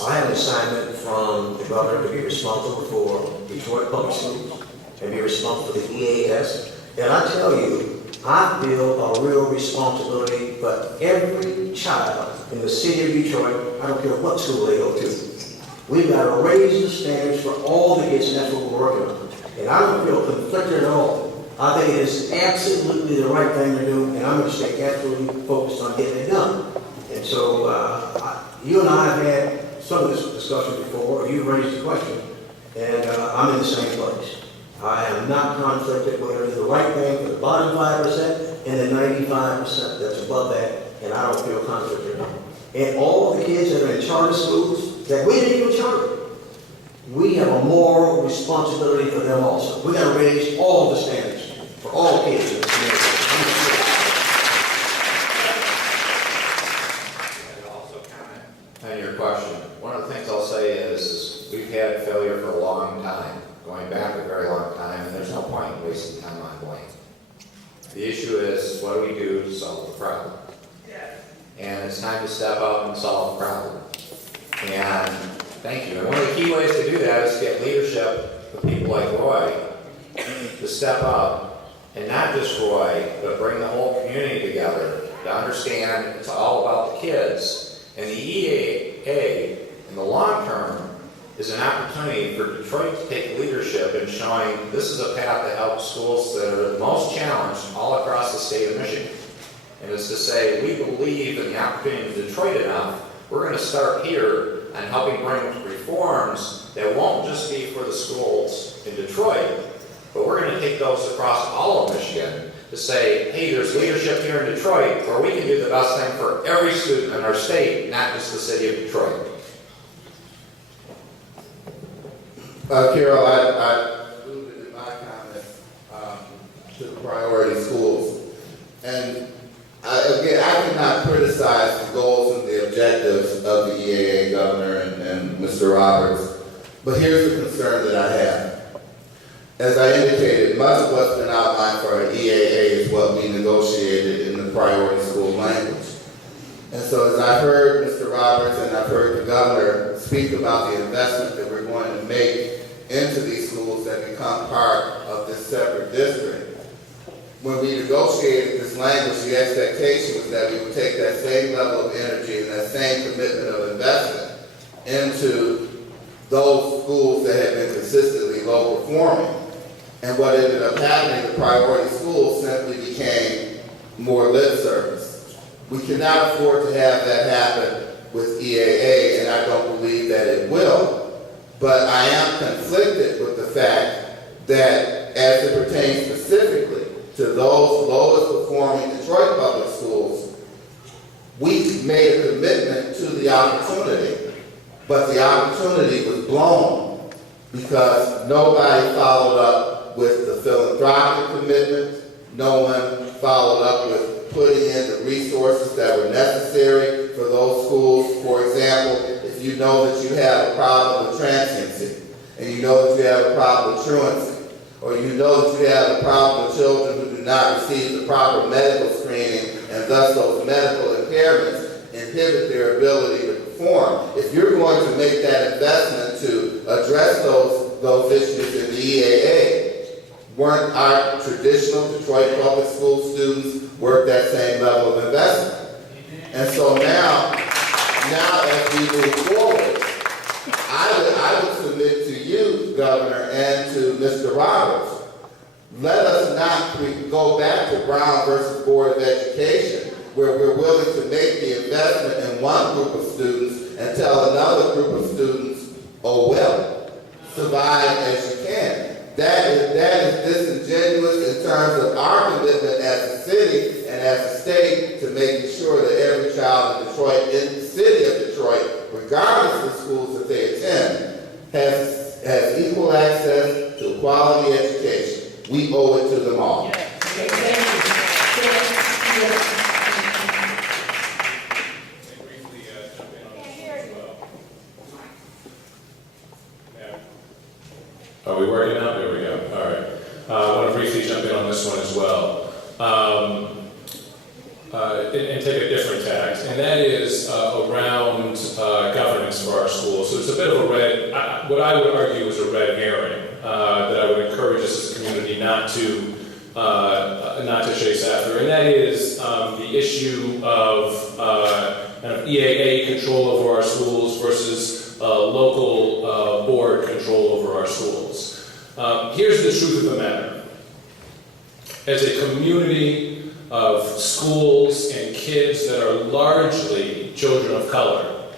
I have an assignment from the governor to be responsible for Detroit Public Schools and be responsible for the EAS. And I tell you, I feel a real responsibility for every child in the city of Detroit. I don't care what school they go to. We've got to raise the standards for all the kids, and that's what we're working on. And I don't feel conflicted at all. I think it is absolutely the right thing to do, and I'm going to stay absolutely focused on getting it done. And so you and I have had some of this discussion before. You raised the question, and I'm in the same place. I am not conflicted. We're going to do the right thing for the bottom 5% and the 95% that's above that, and I don't feel conflicted at all. And all the kids that are in charter schools that we didn't even charter, we have a moral responsibility for them also. We got to raise all the standards for all kids in the community. And your question, one of the things the problem. And it's time to step up and solve the problem. And thank you. And one of the key ways to do that is to get leadership of people like Roy to step up, and not just Roy, but bring the whole community together to understand it's all about the kids. And the EAA, in the long term, is an opportunity for Detroit to take leadership in showing this is a path to help schools that are the most challenged all across the state of Michigan. And it's to say, we believe in the opportunity of Detroit enough, we're going to start here on helping bring reforms that won't just be for the schools in Detroit, but we're going to take those across all of Michigan to say, hey, there's leadership here in Detroit where we can do the best thing for every student in our state, not just the city of Detroit. Carol, I alluded in my comments to the priority schools. And I cannot criticize the goals and the objectives of the EAA governor and Mr. Roberts, but here's the concern that I have. As I indicated, much of what's been outlined for our EAA is what we negotiated in the priority school language. And so as I heard Mr. Roberts and I've heard the governor speak about the investment that we're going to make into these schools that become part of this separate district, when we negotiated this language, the expectation was that we would take that same level of energy and that same commitment of investment into those schools that had been consistently low performing. And what ended up happening, the priority schools simply became more lip service. We cannot afford to have that happen with EAA, and I don't believe that it will. But I am conflicted with the fact that as it pertains specifically to those lowest performing Detroit public schools, we made a commitment to the opportunity, but the opportunity was blown because nobody followed up with the philanthropic commitment, no one followed up with putting in the resources that were necessary for those schools. For example, if you know that you have a problem with transiency, and you know that you have a problem with truancy, or you know that you have a problem with children who do not receive the proper medical screening, and thus those medical impairments inhibit their ability to perform. If you're going to make that investment to address those issues in the EAA, weren't our traditional Detroit public school students worth that same level of investment? And so now as we move forward, I would submit to you, Governor, and to Mr. Roberts, let us not go back to Brown versus Board of Education, where we're willing to make the investment in one group of students and tell another group of students, oh well, survive as you can. That is disingenuous in terms of our commitment as a city and as a state to making sure that every child in Detroit, in the city of Detroit, regardless of the schools that they attend, has equal access to quality education. We owe it to them all. Are we working out? There we go. All right. I want to briefly jump in on this one as well. And take a different tact, and that is around governance for our schools. So it's a bit of a red, what I would argue is a red herring that I would encourage us as a community not to chase after, and that is the issue of kind of EAA control over our schools versus local board control over our schools. Here's the truth of the matter. As a community of schools and kids that are largely children of color,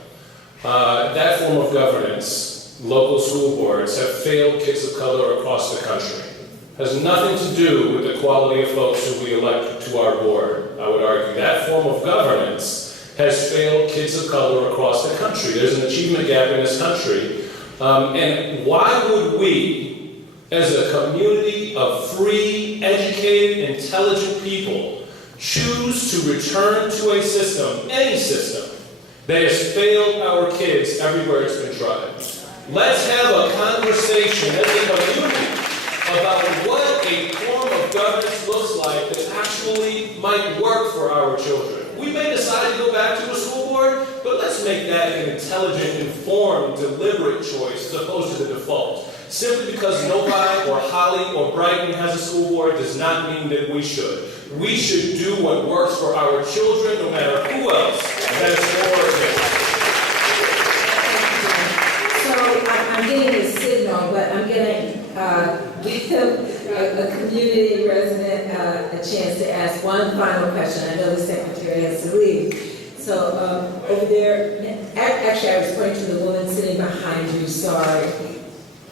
that form of governance, local school boards, have failed kids of color across the country. Has nothing to do with the quality of folks who we elect to our board, I would argue. That form of governance has failed kids of color across the country. There's an achievement gap in this country. And why would we, as a community of free, educated, intelligent people, choose to return to a system, any system, that has failed our kids everywhere it's been tried? Let's have a conversation as a community about what a form of governance looks like that actually might work for our children. We may decide to go back to a school board, but let's make that an intelligent, informed, deliberate choice as opposed to the default. Simply because Novi or Holly or Brighton has a school board does not mean that we should. We should do what works for our children, no matter who else has more. So I'm getting a signal, but I'm going to give a community resident a chance to ask one final question. I know the secretary has to leave. So over there, actually I was pointing to the woman sitting behind you, sorry.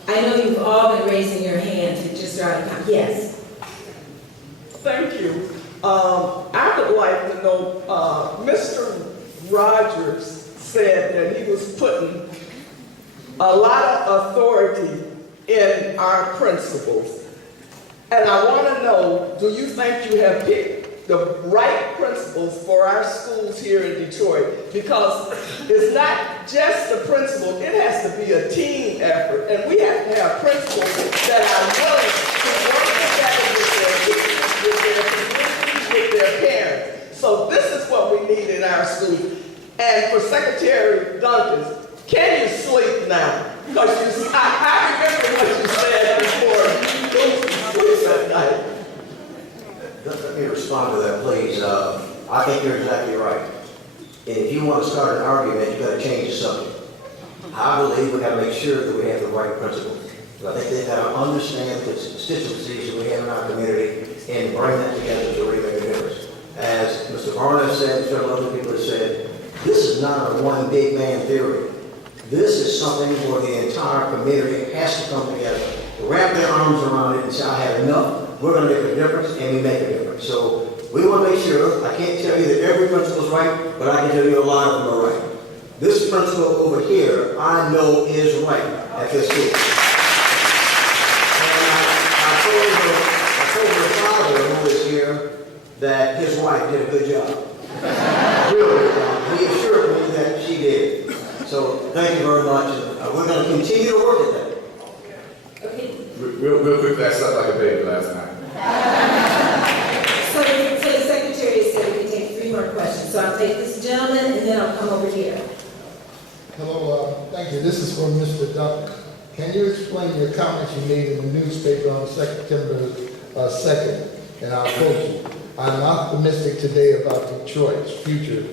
I know you've all been raising your hands, you just are out of time. Yes. Thank you. I would like to know, Mr. Rogers said that he was putting a lot of authority in our principals. And I want to know, do you think you have picked the right principals for our schools here in Detroit? Because it's not just the principal, it has to be a team effort. And we have to have principals that are willing to work together with their communities, with their parents. So this is what we need in our schools. And for Secretary Duncan, can you sleep now? Because I remember what you said before. Don't sleep at night. Let me respond to that, please. I think you're exactly right. And if you want to start an argument, you've got to change the subject. I believe we've got to make sure that we have the right principles. I think they've got to understand the constituencies that we have in our community and bring that together to really make a difference. As Mr. Arne said, several other people have said, this is not a one big man theory. This is something where the entire community has to come together, wrap their arms around it and say, I have enough, we're going to make a difference, and we make a difference. So we want to make sure, I can't tell you that every principle is right, but I can tell you a lot of them are right. This principle over here, I know is right at this school. And I told her father who is here that his wife did a good job. Really good job. He assured me that she did. So thank you very much. We're going to continue to work at that. Okay. Real quick, that slept like a baby last night. So the secretary said we can take 3 more questions. So I'll take this gentleman and then I'll come over here. Hello, thank you. This is from Mr. Duncan. Can you explain your comments you made in the newspaper on September 2nd? And I'll quote you. I'm optimistic today about Detroit's future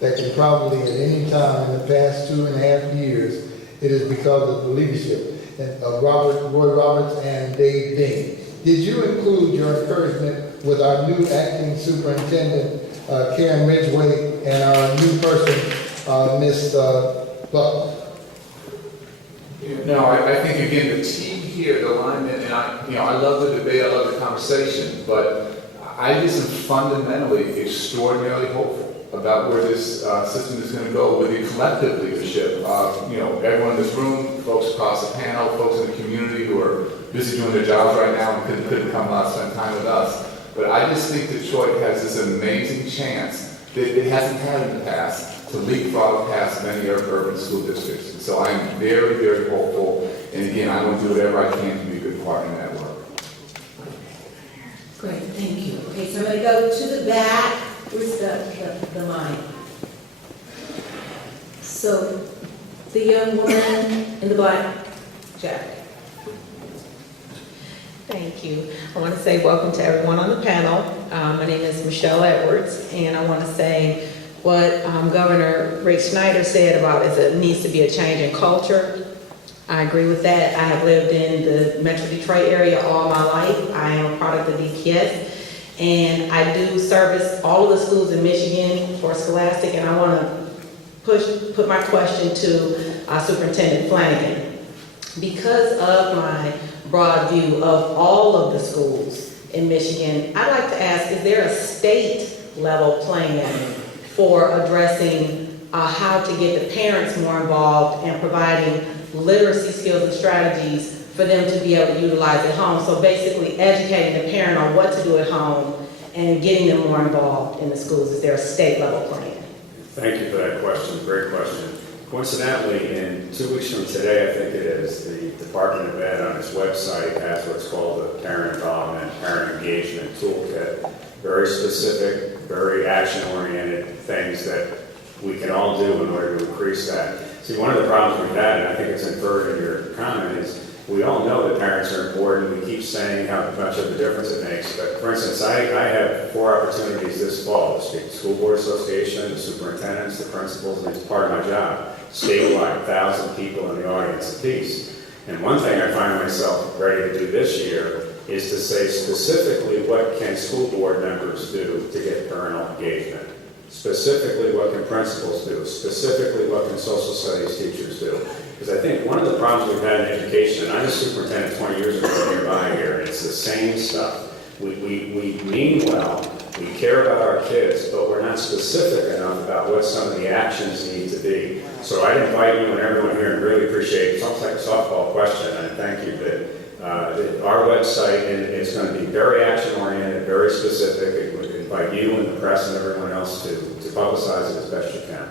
that can probably at any time in the past 2.5 years, it is because of the leadership of Roy Roberts and Dave Dean. Did you include your encouragement with our new acting superintendent, Karen Ridgway, and our new person, Ms. Buck? No, I think again, the team here, the alignment, and I love the debate, I love the conversation, but I just am fundamentally extraordinarily hopeful about where this system is going to go with the collective leadership of, everyone in this room, folks across the panel, folks in the community who are busy doing their jobs right now and couldn't come out and spend time with us. But I just think Detroit has this amazing chance that it hasn't had in the past to leapfrog past many urban school districts. And so I'm very, very hopeful. And again, I want to do whatever I can to be a good partner in that work. Great, thank you. Okay, so I'm going to go to the back. Where's the mic? So, the young woman in the black jacket. Thank you. I want to say welcome to everyone on the panel. My name is Michelle Edwards, and I want to say what Governor Snyder said about it needs to be a change in culture. I agree with that. I have lived in the Metro Detroit area all my life. I am a product of DPS. And I do service all of the schools in Michigan for Scholastic, and I want to put my question to Superintendent Flanagan. Because of my broad view of all of the schools in Michigan, I'd like to ask, is there a state-level plan for addressing how to get the parents more involved and providing literacy skills and strategies for them to be able to utilize at home? So basically educating the parent on what to do at home and getting them more involved in the schools. Is there a state level plan? Thank you for that question, great question. Coincidentally, in 2 weeks from today, I think it is, the Department of Ed on its website has what's called a parent involvement, parent engagement toolkit. Very specific, very action-oriented things that we can all do in order to increase that. See, one of the problems we've had, and I think it's inferred in your comment, is we all know that parents are important. We keep saying how much of a difference it makes. But for instance, I have 4 opportunities this fall to speak to the School Board Association, the superintendents, the principals, and it's part of my job. Statewide, 1,000 people in the audience apiece. And one thing I find myself ready to do this year is to say specifically what can school board members do to get parental engagement. Specifically, what can principals do? Specifically, what can social studies teachers do? Because I think one of the problems we've had in education, and I was superintendent 20 years ago nearby here, and it's the same stuff. We mean well, we care about our kids, but we're not specific enough about what some of the actions need to be. So I'd invite you and everyone here, and really appreciate it. It's almost like a softball question, and thank you, that our website, and it's going to be very action-oriented, very specific. It would invite you and the press and everyone else to publicize it as best you can.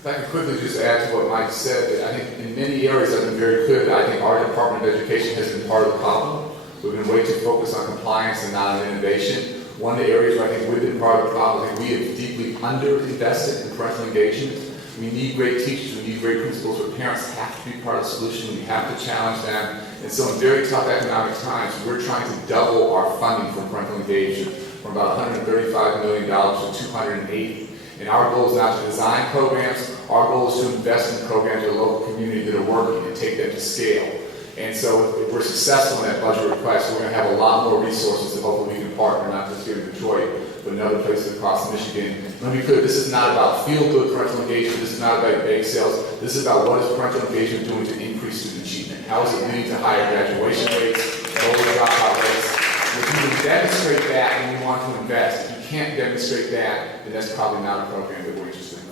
If I can quickly just add to what Mike said, that I think in many areas I've been very clear that I think our Department of Education has been part of the problem. We've been way too focused on compliance and not on innovation. One of the areas where I think we've been part of the problem, I think we have deeply underinvested in parental engagement. We need great teachers, we need great principals, but parents have to be part of the solution. We have to challenge them. And so in very tough economic times, we're trying to double our funding for parental engagement from about $135 million to $280 million. And our goal is not to design programs, our goal is to invest in programs in the local community that are working and take them to scale. And so if we're successful in that budget request, we're going to have a lot more resources that hopefully we can partner, not just here in Detroit, but in other places across Michigan. Let me be clear, this is not about feel-good parental engagement, this is not about bake sales, this is about what is parental engagement doing to increase student achievement. How is it leading to higher graduation rates, lower dropout rates? If you can demonstrate that, then we want to invest. If you can't demonstrate that, then that's probably not a program that we're interested in.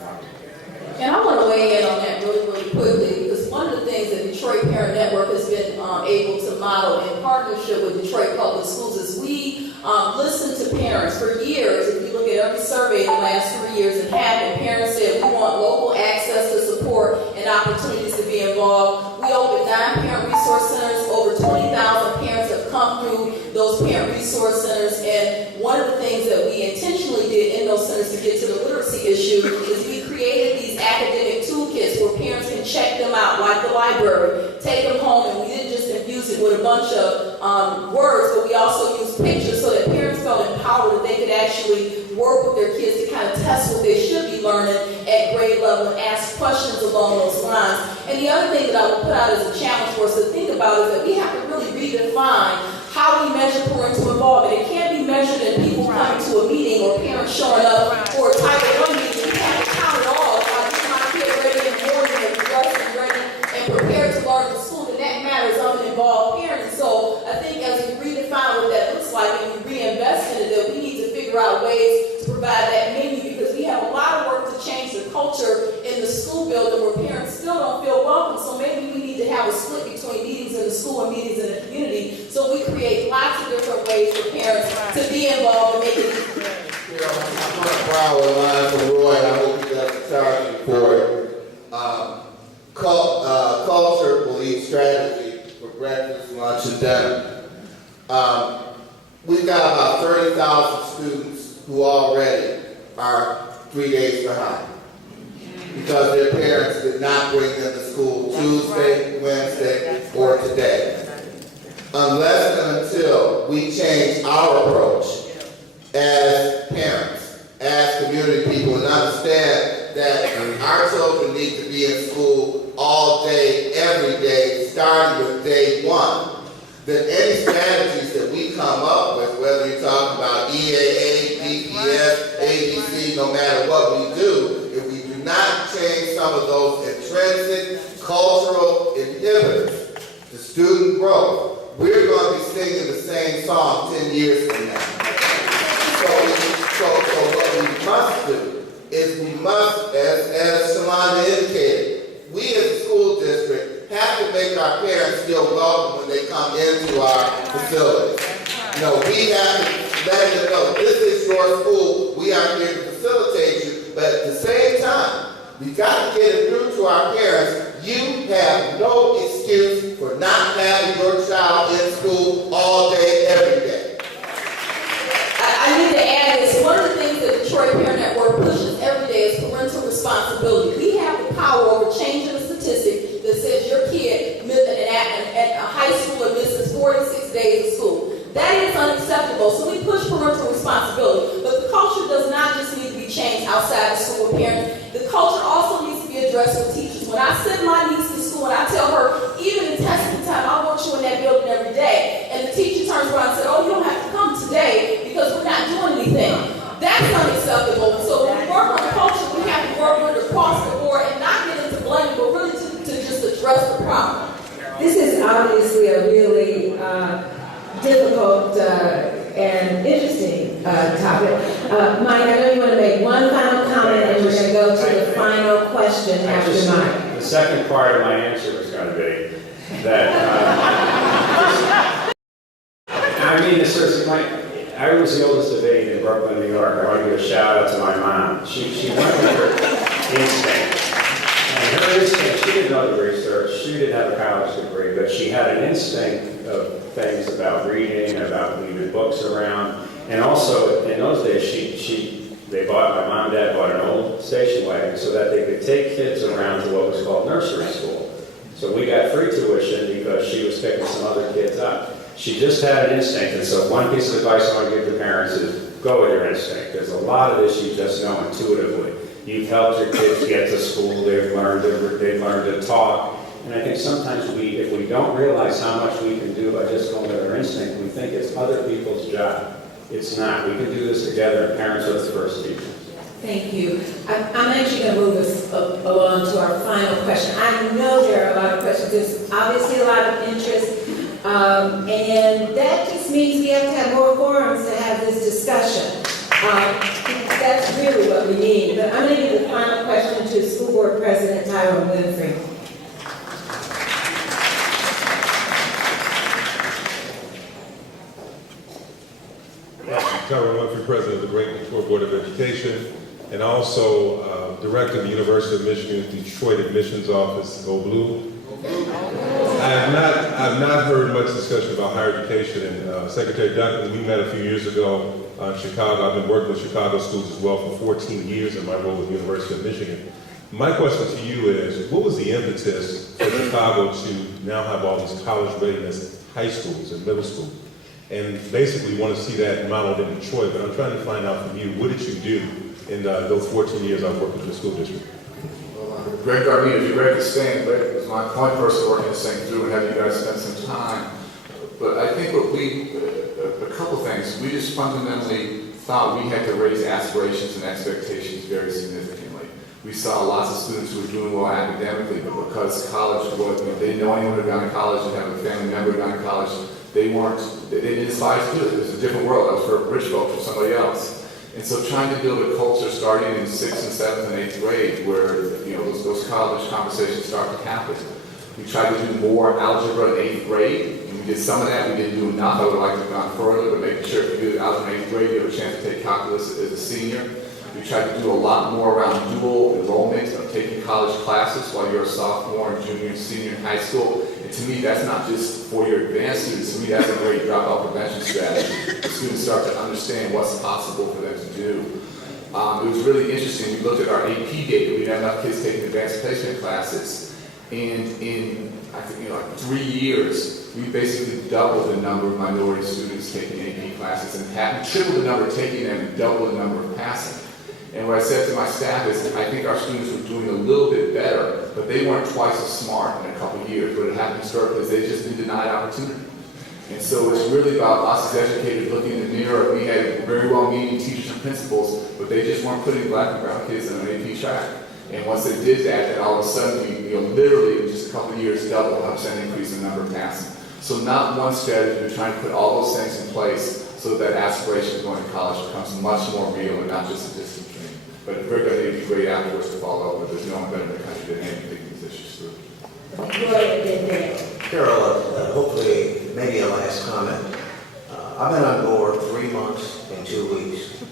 And I want to weigh in on that really, really quickly, because one of the things that Detroit Parent Network has been able to model in partnership with Detroit Public Schools is we listen to parents for years. If you look at every survey in the last 3 years and have, parents said we want local access to support and opportunities to be involved. We opened 9 parent resource centers. Over 20,000 parents have come through those parent resource centers. And one of the things that we intentionally did in those centers to get to the literacy issue is we created these academic toolkits where parents can check them out, like the library, take them home, and we didn't just infuse it with a bunch of words, but we also used pictures so that parents felt empowered that they could actually work with their kids to kind of test what they should be learning at grade level and ask questions along those lines. And the other thing that I would put out as a challenge for us to think about is that we have to really redefine how we measure parental involvement. It can't be measured in people coming to a meeting or parents showing up for a Title I meeting. We have to count it all. If I get my kid ready in the morning and dressed and ready and prepared to learn in school, then that matters. I'm an involved parent. So I think as we redefine what that looks like and we reinvest in it, that we need to figure out ways to provide that menu, because we have a lot of work to change the culture in the school building where parents still don't feel welcome. So maybe we need to have a split between meetings in the school and meetings in the community, so we create lots of different ways for parents to be involved and make it easy. I'm going to borrow a line from Roy, and I hope you got the charge for it. Culture will eat strategy for breakfast, lunch, and dinner. We've got about 30,000 students who already are 3 days behind because their parents did not bring them to school Tuesday, Wednesday, or today. Unless and until we change our approach as parents, as community people, and understand that our children need to be in school all day, every day, starting with day one, then any strategies that we come up with, whether you're talking about EAA, DPS, ABC, no matter what we do, if we do not change some of those intrinsic cultural inhibitors to student growth, we're going to be singing the same song 10 years from now. So what we must do is we must, as Shalonda indicated, we as a school district have to make our parents feel welcome when they come into our facilities. You know, we have to let them know this is your school, we are here to facilitate you, but at the same time, We got to get it through to our parents. You have no excuse for not having your child in school all day, every day. I need to add this. One of the things that Detroit Parent Network pushes every day is parental responsibility. We have the power over changing a statistic that says your kid at a high school or misses 46 days of school. That is unacceptable. So we push parental responsibility. But the culture does not just need to be changed outside the school with parents. The culture also needs to be addressed with teachers. When I send my niece to school and I tell her, even in testing time, I want you in that building every day. And the teacher turns around and says, oh, you don't have to come today because we're not doing anything. That's unacceptable. So when we work on culture, we have to work with it across the board and not get into blame, but really to just address the problem. This is obviously a really difficult and interesting topic. Mike, I know you want to make one final comment, and we're going to go to the final question after Mike. The second part of my answer is going to be that, I mean this seriously, I was the oldest of 8 in Brooklyn, New York. I want to give a shout out to my mom. She went with her instinct. And her instinct, she didn't know the research, she didn't have a college degree, but she had an instinct of things about reading, about leaving books around. And also, in those days, my mom and dad bought an old station wagon so that they could take kids around to what was called nursery school. So we got free tuition because she was picking some other kids up. She just had an instinct, and so one piece of advice I want to give to parents is go with your instinct. There's a lot of this you just know intuitively. You've helped your kids get to school, they've learned to talk, and I think sometimes if we don't realize how much we can do by just going with our instinct, we think it's other people's job. It's not. We can do this together, and parents are the first teachers. Thank you. I'm actually going to move us along to our final question. I know there are a lot of questions. There's obviously a lot of interest. And that just means we have to have more forums to have this discussion. That's really what we need. But I'm going to give the final question to School Board President Tyrone Winfrey. Tyrone Winfrey, President of the Great Detroit Board of Education, and also Director of the University of Michigan's Detroit Admissions Office, Go Blue. I have not heard much discussion about higher education, and Secretary Duncan, we met a few years ago in Chicago. I've been working with Chicago schools as well for 14 years in my role with the University of Michigan. My question to you is, what was the impetus for Chicago to now have all these college readiness high schools and middle schools? And basically we want to see that modeled in Detroit, but I'm trying to find out from you, what did you do in those 14 years I've worked with the school district? Greg Garnett, if you're ready to stand, it was my person working this thing through and having you guys spend some time. But I think a couple things, we just fundamentally thought we had to raise aspirations and expectations very significantly. We saw lots of students who were doing well academically, but because college was, they didn't know anyone who had gone to college and have a family member who had gone to college, they didn't aspire to do it. It was a different world. That was for rich folks or somebody else. And so trying to build a culture starting in 6th and 7th and 8th grade where those college conversations start to happen. We tried to do more algebra in 8th grade. And we did some of that. We didn't do enough. I would like to have gone further, but making sure if you do algebra in 8th grade, you have a chance to take calculus as a senior. We tried to do a lot more around dual enrollment of taking college classes while you're a sophomore and junior and senior in high school. And to me, that's not just for your advanced students. To me, that's a great dropout prevention strategy. The students start to understand what's possible for them to do. It was really interesting. We looked at our AP data. We had enough kids taking advanced placement classes. And in, I think, 3 years, we basically doubled the number of minority students taking AP classes and tripled the number taking them and doubled the number of passing. And what I said to my staff is, I think our students were doing a little bit better, but they weren't twice as smart in a couple of years. What had happened historically is they just been denied opportunity. And so it's really about us as educators looking in the mirror. We had very well-meaning teachers and principals, but they just weren't putting black and brown kids on an AP track. And once they did that, then all of a sudden, we literally in just a couple of years doubled 100% increase in the number of passing. So not one strategy, we're trying to put all those things in place so that aspiration of going to college becomes much more real and not just a distant dream. But we're going to be great afterwards to follow up, but there's no one better in the country than him to take these issues through. Carol, hopefully, maybe a last comment. I've been on board 3 months and 2 weeks.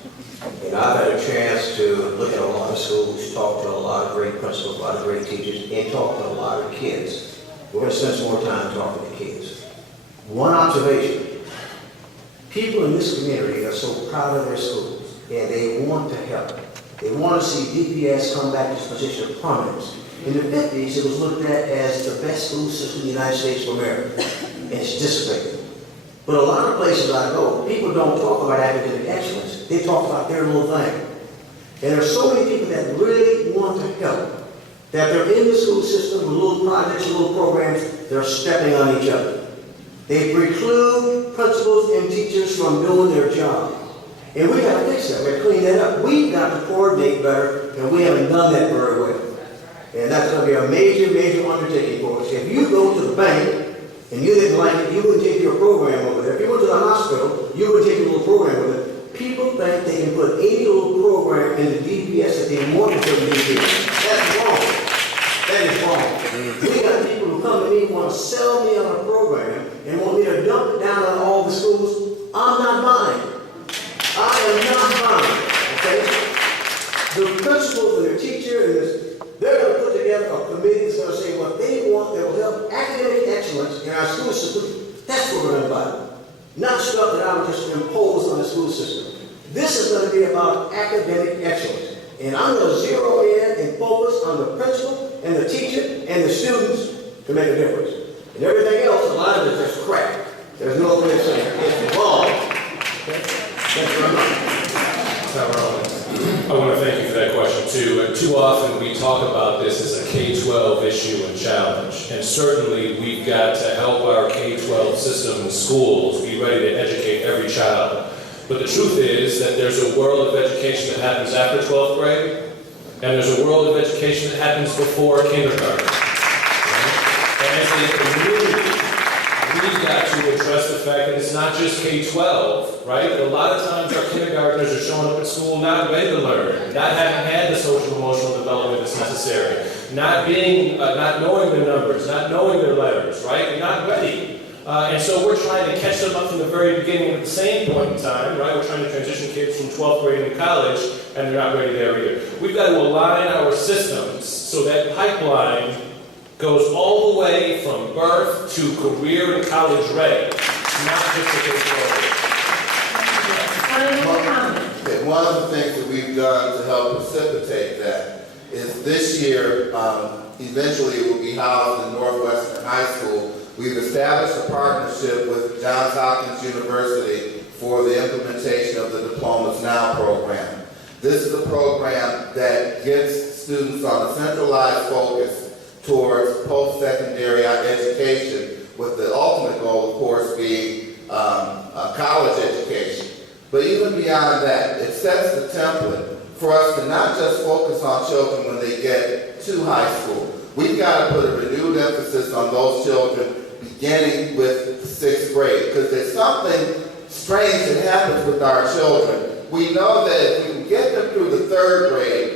And I've had a chance to look at a lot of schools, talk to a lot of great principals, a lot of great teachers, and talk to a lot of kids. We're going to spend some more time talking to kids. One observation, people in this community are so proud of their schools, and they want to help. They want to see DPS come back to its position of prominence. In the 50s, it was looked at as the best school system in the United States of America, and it's dissipated. But a lot of places I go, people don't talk about academic excellence. They talk about their little thing. And there are so many people that really want to help, that they're in the school system with little projects and little programs, they're stepping on each other. They preclude principals and teachers from doing their job. And we got to fix that. We've got to clean that up. We've got to coordinate better, and we haven't done that very well. And that's going to be a major, major undertaking for us. If you go to the bank and you didn't like it, you wouldn't take your program over there. If you went to the hospital, you would take your little program with it. People think they can put any little program in the DPS that they want to put in the DPS. That's wrong. That is wrong. We got people who come to me and want to sell me on a program and want me to dump it down on all the schools. I'm not buying. I am not buying. Okay? The principals and the teacher and this, they're going to put together a committee that's going to say what they want that will help academic excellence in our school system. That's what we're going to buy. Not stuff that I would just impose on the school system. This is going to be about academic excellence. And I'm going to zero in and focus on the principal and the teacher and the students to make a difference. And everything else, a lot of it is just crap. There's no way of saying it. It's wrong. Okay? Thank you very much. I want to thank you for that question too. And too often we talk about this as a K-12 issue and challenge. And certainly we've got to help our K-12 system and schools be ready to educate every child. But the truth is that there's a world of education that happens after 12th grade, and there's a world of education that happens before kindergarten. And as a community, we've got to address the fact that it's not just K-12, right? A lot of times our kindergartners are showing up at school not ready to learn, not having had the social emotional development that's necessary, not knowing their numbers, not knowing their letters, right? They're not ready. And so we're trying to catch them up from the very beginning at the same point in time, right? We're trying to transition kids from 12th grade into college, and they're not ready there either. We've got to align our systems so that pipeline goes all the way from birth to career and college ready, not just a K-12. One of the things that we've done to help precipitate that is this year, eventually it will be housed in Northwestern High School. We've established a partnership with Johns Hopkins University for the implementation of the Diplomas Now program. This is a program that gets students on a centralized focus towards post-secondary education, with the ultimate goal, of course, being college education. But even beyond that, it sets the template for us to not just focus on children when they get to high school. We've got to put a renewed emphasis on those children beginning with 6th grade, because there's something strange that happens with our children. We know that if we can get them through the 3rd grade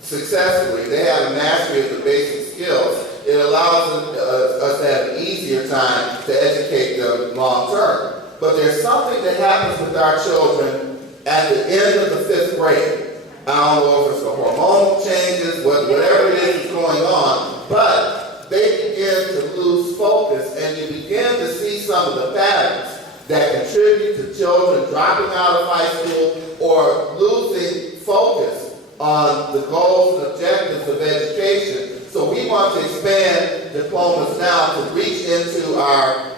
successfully, they have a mastery of the basic skills. It allows us to have an easier time to educate them long term. But there's something that happens with our children at the end of the 5th grade. I don't know if it's the hormonal changes, whatever it is that's going on, but they begin to lose focus, and you begin to see some of the patterns that contribute to children dropping out of high school or losing focus on the goals and objectives of education. So we want to expand Diplomas Now to reach into our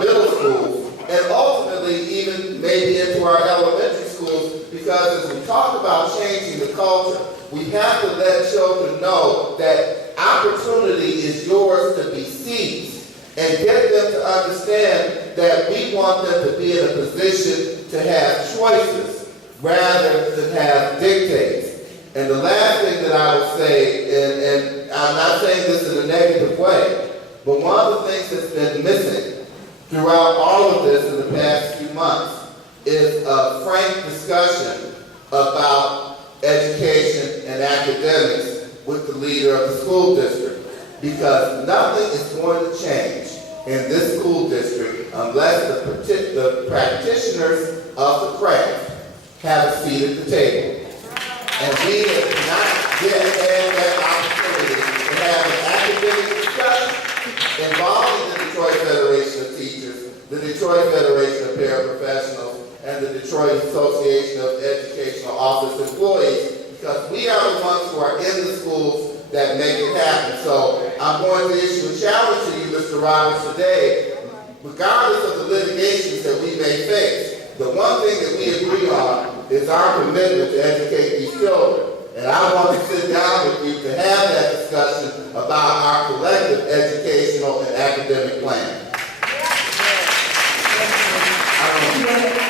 middle schools and ultimately even maybe into our elementary schools, because as we talk about changing the culture, we have to let children know that opportunity is yours to be seized, and get them to understand that we want them to be in a position to have choices rather than have dictates. And the last thing that I would say, and I'm not saying this in a negative way, but one of the things that's been missing throughout all of this in the past few months is a frank discussion about education and academics with the leader of the school district. Because nothing is going to change in this school district unless the practitioners of the craft have a seat at the table. And we have not yet had that opportunity to have an academic discussion involving the Detroit Federation of Teachers, the Detroit Federation of Paraprofessionals, and the Detroit Association of Educational Office Employees, because we are the ones who are in the schools that make it happen. So I'm going to issue a challenge to you, Mr. Roberts, today. Regardless of the litigations that we may face, the one thing that we agree on is our commitment to educate these children. And I want to sit down with you to have that discussion about our collective educational and academic plan.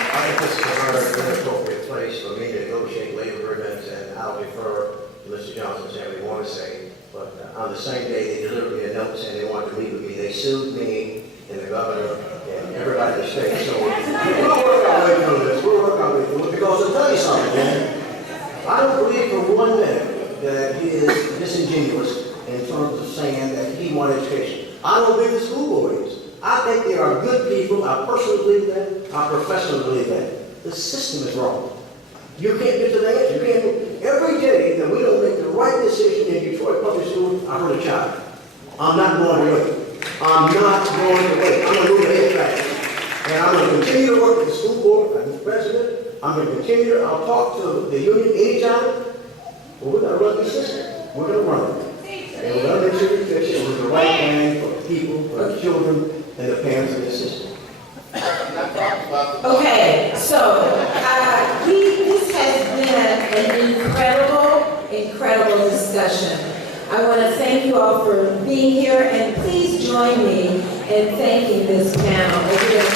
I think this is a very inappropriate place for me to negotiate labor agreements, and I'll defer to Mr. Johnson saying what he want to say. But on the same day they delivered me a note saying they wanted to meet with me, they sued me and the governor and everybody in the state. So we'll work our way through this. We'll work our way through it, because I'll tell you something, man. I don't believe for 1 minute that he is disingenuous in terms of saying that he wants education. I don't believe the school board is. I think they are good people. I personally believe that. I professionally believe that. The system is wrong. You can't get to the answer. You can't. Every day that we don't make the right decision in Detroit Public Schools, I hurt a child. I'm not going to wait. I'm not going to wait. I'm going to move ahead fast. And I'm going to continue to work with the school board and the president. I'm going to continue. I'll talk to the union anytime. But we're going to run the system. We're going to run it. And we're going to make sure we fix it with the right thing for the people, for the children, and the parents in the system. Okay, so this has been an incredible discussion. I want to thank you all for being here, and please join me in thanking this panel. It is